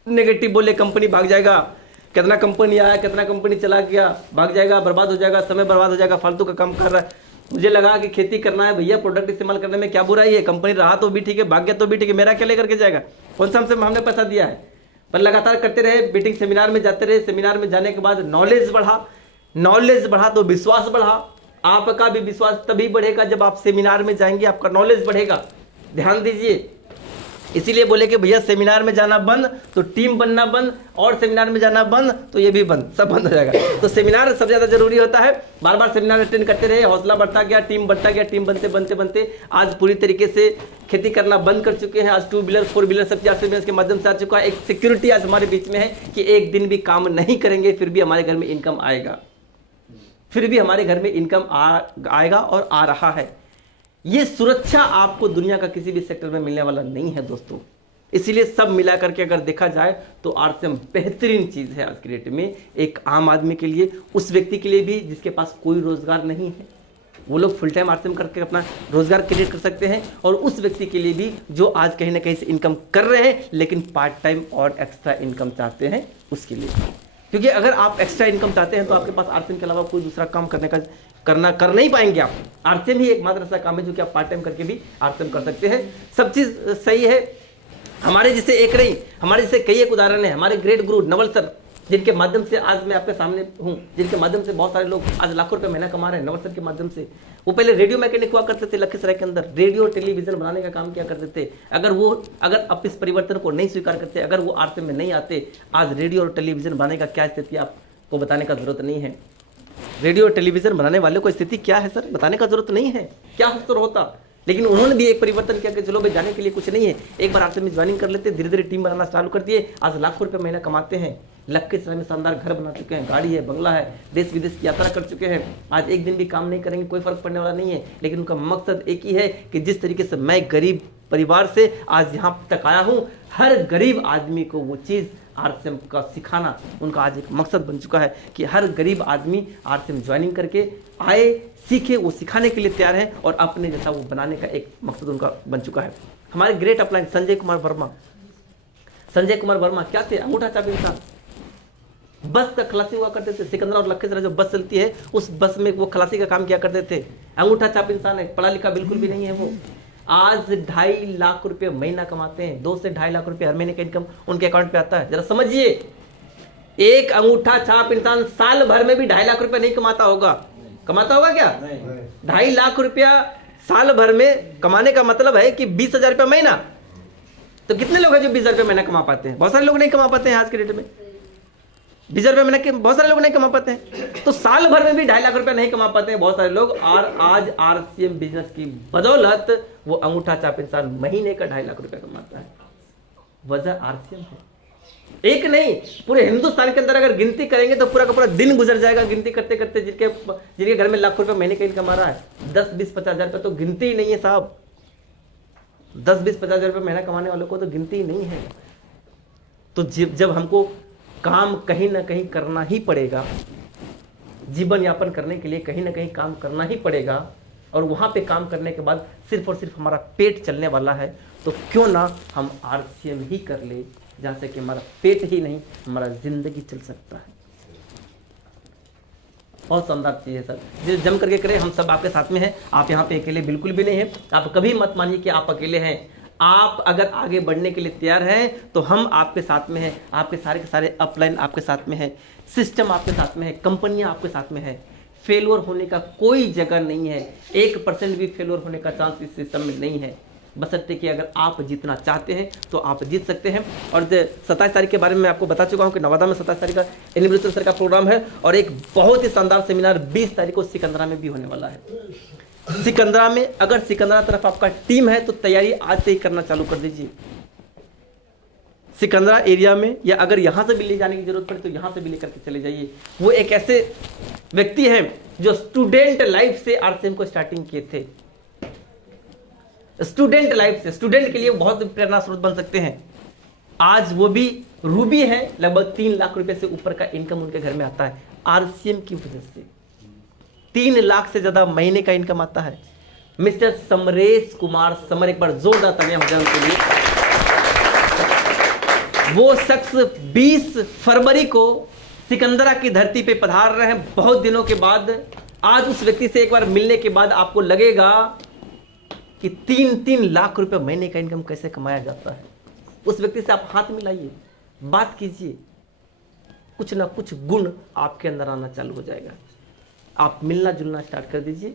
नेगेटिव बोले कंपनी भाग जाएगा, कितना कंपनी आया, कितना कंपनी चला गया, भाग जाएगा, बर्बाद हो जाएगा, समय बर्बाद हो जाएगा, फालतू का काम कर रहा है। मुझे लगा कि खेती करना है भैया, प्रोडक्ट इस्तेमाल करने में क्या बुराई है, कंपनी रहा तो भी ठीक है, भाग गया तो भी ठीक है, मेरा क्या लेकर के जाएगा, कौन सा हमने पैसा दिया है। पर लगातार करते रहे, मीटिंग सेमिनार में जाते रहे, सेमिनार में जाने के बाद नॉलेज बढ़ा तो विश्वास बढ़ा। आपका भी विश्वास तभी बढ़ेगा जब आप सेमिनार में जाएंगे, आपका नॉलेज बढ़ेगा, ध्यान दीजिए। इसीलिए बोले कि भैया सेमिनार में जाना बंद तो टीम बनना बंद, और सेमिनार में जाना बंद तो ये भी बंद, सब बंद हो जाएगा। तो सेमिनार सबसे ज़्यादा जरूरी होता है, बार सेमिनार अटेंड करते रहे, हौसला बढ़ता गया, टीम बढ़ता गया, टीम बनते आज पूरी तरीके से खेती करना बंद कर चुके हैं। आज 2 व्हीलर 4 व्हीलर सब आरसीएम के माध्यम से आ चुका है। एक सिक्योरिटी आज हमारे बीच में है कि एक दिन भी काम नहीं करेंगे फिर भी हमारे घर में इनकम आएगा। फिर भी हमारे घर में इनकम आएगा और आ रहा है। ये सुरक्षा आपको दुनिया का किसी भी सेक्टर में मिलने वाला नहीं है दोस्तों। इसीलिए सब मिला करके अगर देखा जाए तो आरसीएम बेहतरीन चीज़ है आज की डेट में, एक आम आदमी के लिए, उस व्यक्ति के लिए भी जिसके पास कोई रोजगार नहीं है, वो लोग फुल टाइम आरसीएम करके अपना रोजगार क्रिएट कर सकते हैं, और उस व्यक्ति के लिए भी जो आज कहीं ना कहीं से इनकम कर रहे हैं लेकिन पार्ट टाइम और एक्स्ट्रा इनकम चाहते हैं उसके लिए। क्योंकि अगर आप एक्स्ट्रा इनकम चाहते हैं तो आपके पास आरसीएम के अलावा कोई दूसरा काम कर नहीं पाएंगे आप। आरसीएम ही एकमात्र ऐसा काम है जो कि आप पार्ट टाइम करके भी आरसीएम कर सकते हैं। सब चीज़ सही है। हमारे जैसे एक नहीं, हमारे जैसे कई एक उदाहरण है। हमारे ग्रेट गुरु नवल सर, जिनके माध्यम से आज मैं आपके सामने हूँ, जिनके माध्यम से बहुत सारे लोग आज लाखों रुपए महीना कमा रहे हैं, नवल सर के माध्यम से। वो पहले रेडियो मैकेनिक हुआ करते थे लखीसराय के अंदर, रेडियो टेलीविजन बनाने का काम किया करते थे। अगर आप इस परिवर्तन को नहीं स्वीकार करते, अगर वो आरसीएम में नहीं आते, आज रेडियो और टेलीविजन बनाने का क्या स्थिति आपको बताने का जरूरत नहीं है। रेडियो और टेलीविजन बनाने वाले को स्थिति क्या है सर, बताने का जरूरत नहीं है, क्या हस्तर होता। लेकिन उन्होंने भी एक परिवर्तन किया कि चलो भाई जाने के लिए कुछ नहीं है, एक बार आरसीएम में ज्वाइनिंग कर लेते, धीरे धीरे टीम बनाना चालू कर दिए, आज लाखों रुपए महीना कमाते हैं। लखीसराय में शानदार घर बना चुके हैं, गाड़ी है, बंगला है, देश विदेश की यात्रा कर चुके हैं। आज एक दिन भी काम नहीं करेंगे, कोई फर्क पड़ने वाला नहीं है। लेकिन उनका मकसद एक ही है कि जिस तरीके से मैं गरीब परिवार से आज यहाँ तक आया हूँ, हर गरीब आदमी को वो चीज़ आरसीएम का सिखाना उनका आज एक मकसद बन चुका है कि हर गरीब आदमी आरसीएम ज्वाइनिंग करके आए, सीखे, वो सिखाने के लिए तैयार है और अपने जैसा वो बनाने का एक मकसद उनका बन चुका है। हमारे ग्रेट अपलाइन संजय कुमार वर्मा क्या थे, अंगूठा छाप इंसान। बस का खलासी हुआ करते थे, सिकंदरा और लखीसराय जो बस चलती है उस बस में वो खलासी का काम किया करते थे। अंगूठा छाप इंसान है, पढ़ा लिखा बिल्कुल भी नहीं है वो। आज 2.5 लाख रुपए महीना कमाते हैं, 2 से 2.5 लाख रुपए हर महीने का इनकम उनके अकाउंट पे आता है। जरा समझिए, एक अंगूठा छाप इंसान साल भर में भी 2.5 लाख रुपए नहीं कमाता होगा क्या? 2.5 लाख रुपया साल भर में कमाने का मतलब है कि 20,000 रुपया महीना। तो कितने लोग हैं जो 20,000 रुपये महीना कमा पाते हैं? बहुत सारे लोग नहीं कमा पाते हैं आज के डेट में। 20,000 रुपये महीना के बहुत सारे लोग नहीं कमा पाते हैं। तो साल भर में भी 2.5 लाख रुपया नहीं कमा पाते हैं बहुत सारे लोग, और आज आरसीएम बिजनेस की बदौलत वो अंगूठा छाप इंसान महीने का 2.5 लाख रुपया कमाता है। वजह आरसीएम है। एक नहीं, पूरे हिंदुस्तान के अंदर अगर गिनती करेंगे तो पूरा का पूरा दिन गुजर जाएगा गिनती करते करते, जिनके घर में लाखों रुपए महीने का इनकम आ रहा है। 10, 20, 50,000 रुपये तो गिनती ही नहीं है साहब। 10, 20, 50,000 रुपये महीना कमाने वालों को तो गिनती ही नहीं है। तो जब हमको काम कहीं ना कहीं करना ही पड़ेगा, जीवन यापन करने के लिए कहीं ना कहीं काम करना ही पड़ेगा, और वहाँ पे काम करने के बाद सिर्फ और सिर्फ हमारा पेट चलने वाला है, तो क्यों ना हम आरसीएम ही कर ले, जहाँ से कि हमारा पेट ही नहीं हमारा जिंदगी चल सकता है। बहुत शानदार चीज़ है सर, जो जम करके करें। हम सब आपके साथ में हैं, आप यहाँ पे अकेले बिल्कुल भी नहीं हैं। आप कभी मत मानिए कि आप अकेले हैं। आप अगर आगे बढ़ने के लिए तैयार हैं तो हम आपके साथ में हैं। आपके सारे के सारे अपलाइन आपके साथ में है, सिस्टम आपके साथ में है, कंपनियां आपके साथ में है। फेल्योर होने का कोई जगह नहीं है, 1% भी फेल्योर होने का चांस इस सिस्टम में नहीं है। बशर्ते कि अगर आप जीतना चाहते हैं तो आप जीत सकते हैं। और 27 तारीख के बारे में मैं आपको बता चुका हूं कि नवादा में 27 तारीख का एनिवर्सरी सर का प्रोग्राम है, और एक बहुत ही शानदार सेमिनार 20 तारीख को सिकंदरा में भी होने वाला है। सिकंदरा में अगर सिकंदरा तरफ आपका टीम है तो तैयारी आज से ही करना चालू कर दीजिए। सिकंदरा एरिया में, या अगर यहां से भी ले जाने की जरूरत पड़े तो यहां से भी लेकर के चले जाइए। वो एक ऐसे व्यक्ति हैं जो स्टूडेंट लाइफ से आरसीएम को स्टार्टिंग किए थे। स्टूडेंट लाइफ से, स्टूडेंट के लिए बहुत प्रेरणा स्रोत बन सकते हैं। आज वो भी रूबी है, लगभग 3 लाख रुपए से ऊपर का इनकम उनके घर में आता है आरसीएम की वजह से। 3 लाख से ज्यादा महीने का इनकम आता है। मिस्टर समरेश कुमार समर, एक बार जोरदार तालियां हो जाए उनके लिए। वो शख्स 20 फरवरी को सिकंदरा की धरती पे पधार रहे हैं बहुत दिनों के बाद। आज उस व्यक्ति से एक बार मिलने के बाद आपको लगेगा कि 3-3 लाख रुपए महीने का इनकम कैसे कमाया जाता है। उस व्यक्ति से आप हाथ मिलाइए, बात कीजिए, कुछ ना कुछ गुण आपके अंदर आना चालू हो जाएगा। आप मिलना जुलना स्टार्ट कर दीजिए,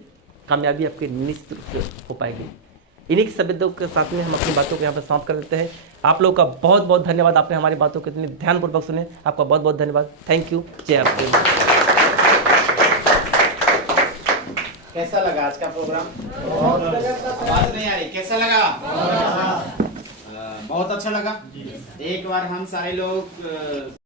कामयाबी आपके निश्चित रूप से हो पाएगी। इन्हीं शब्दों के साथ में हम अपनी बातों को यहाँ पर समाप्त कर देते हैं। आप लोगों का बहुत बहुत धन्यवाद, आपने हमारी बातों को इतनी ध्यानपूर्वक सुने, आपका बहुत बहुत धन्यवाद। Thank you. जय आरसीएम। कैसा लगा आज का प्रोग्राम? आवाज नहीं आ रही, कैसा लगा? बहुत अच्छा लगा। एक बार हम सारे लोग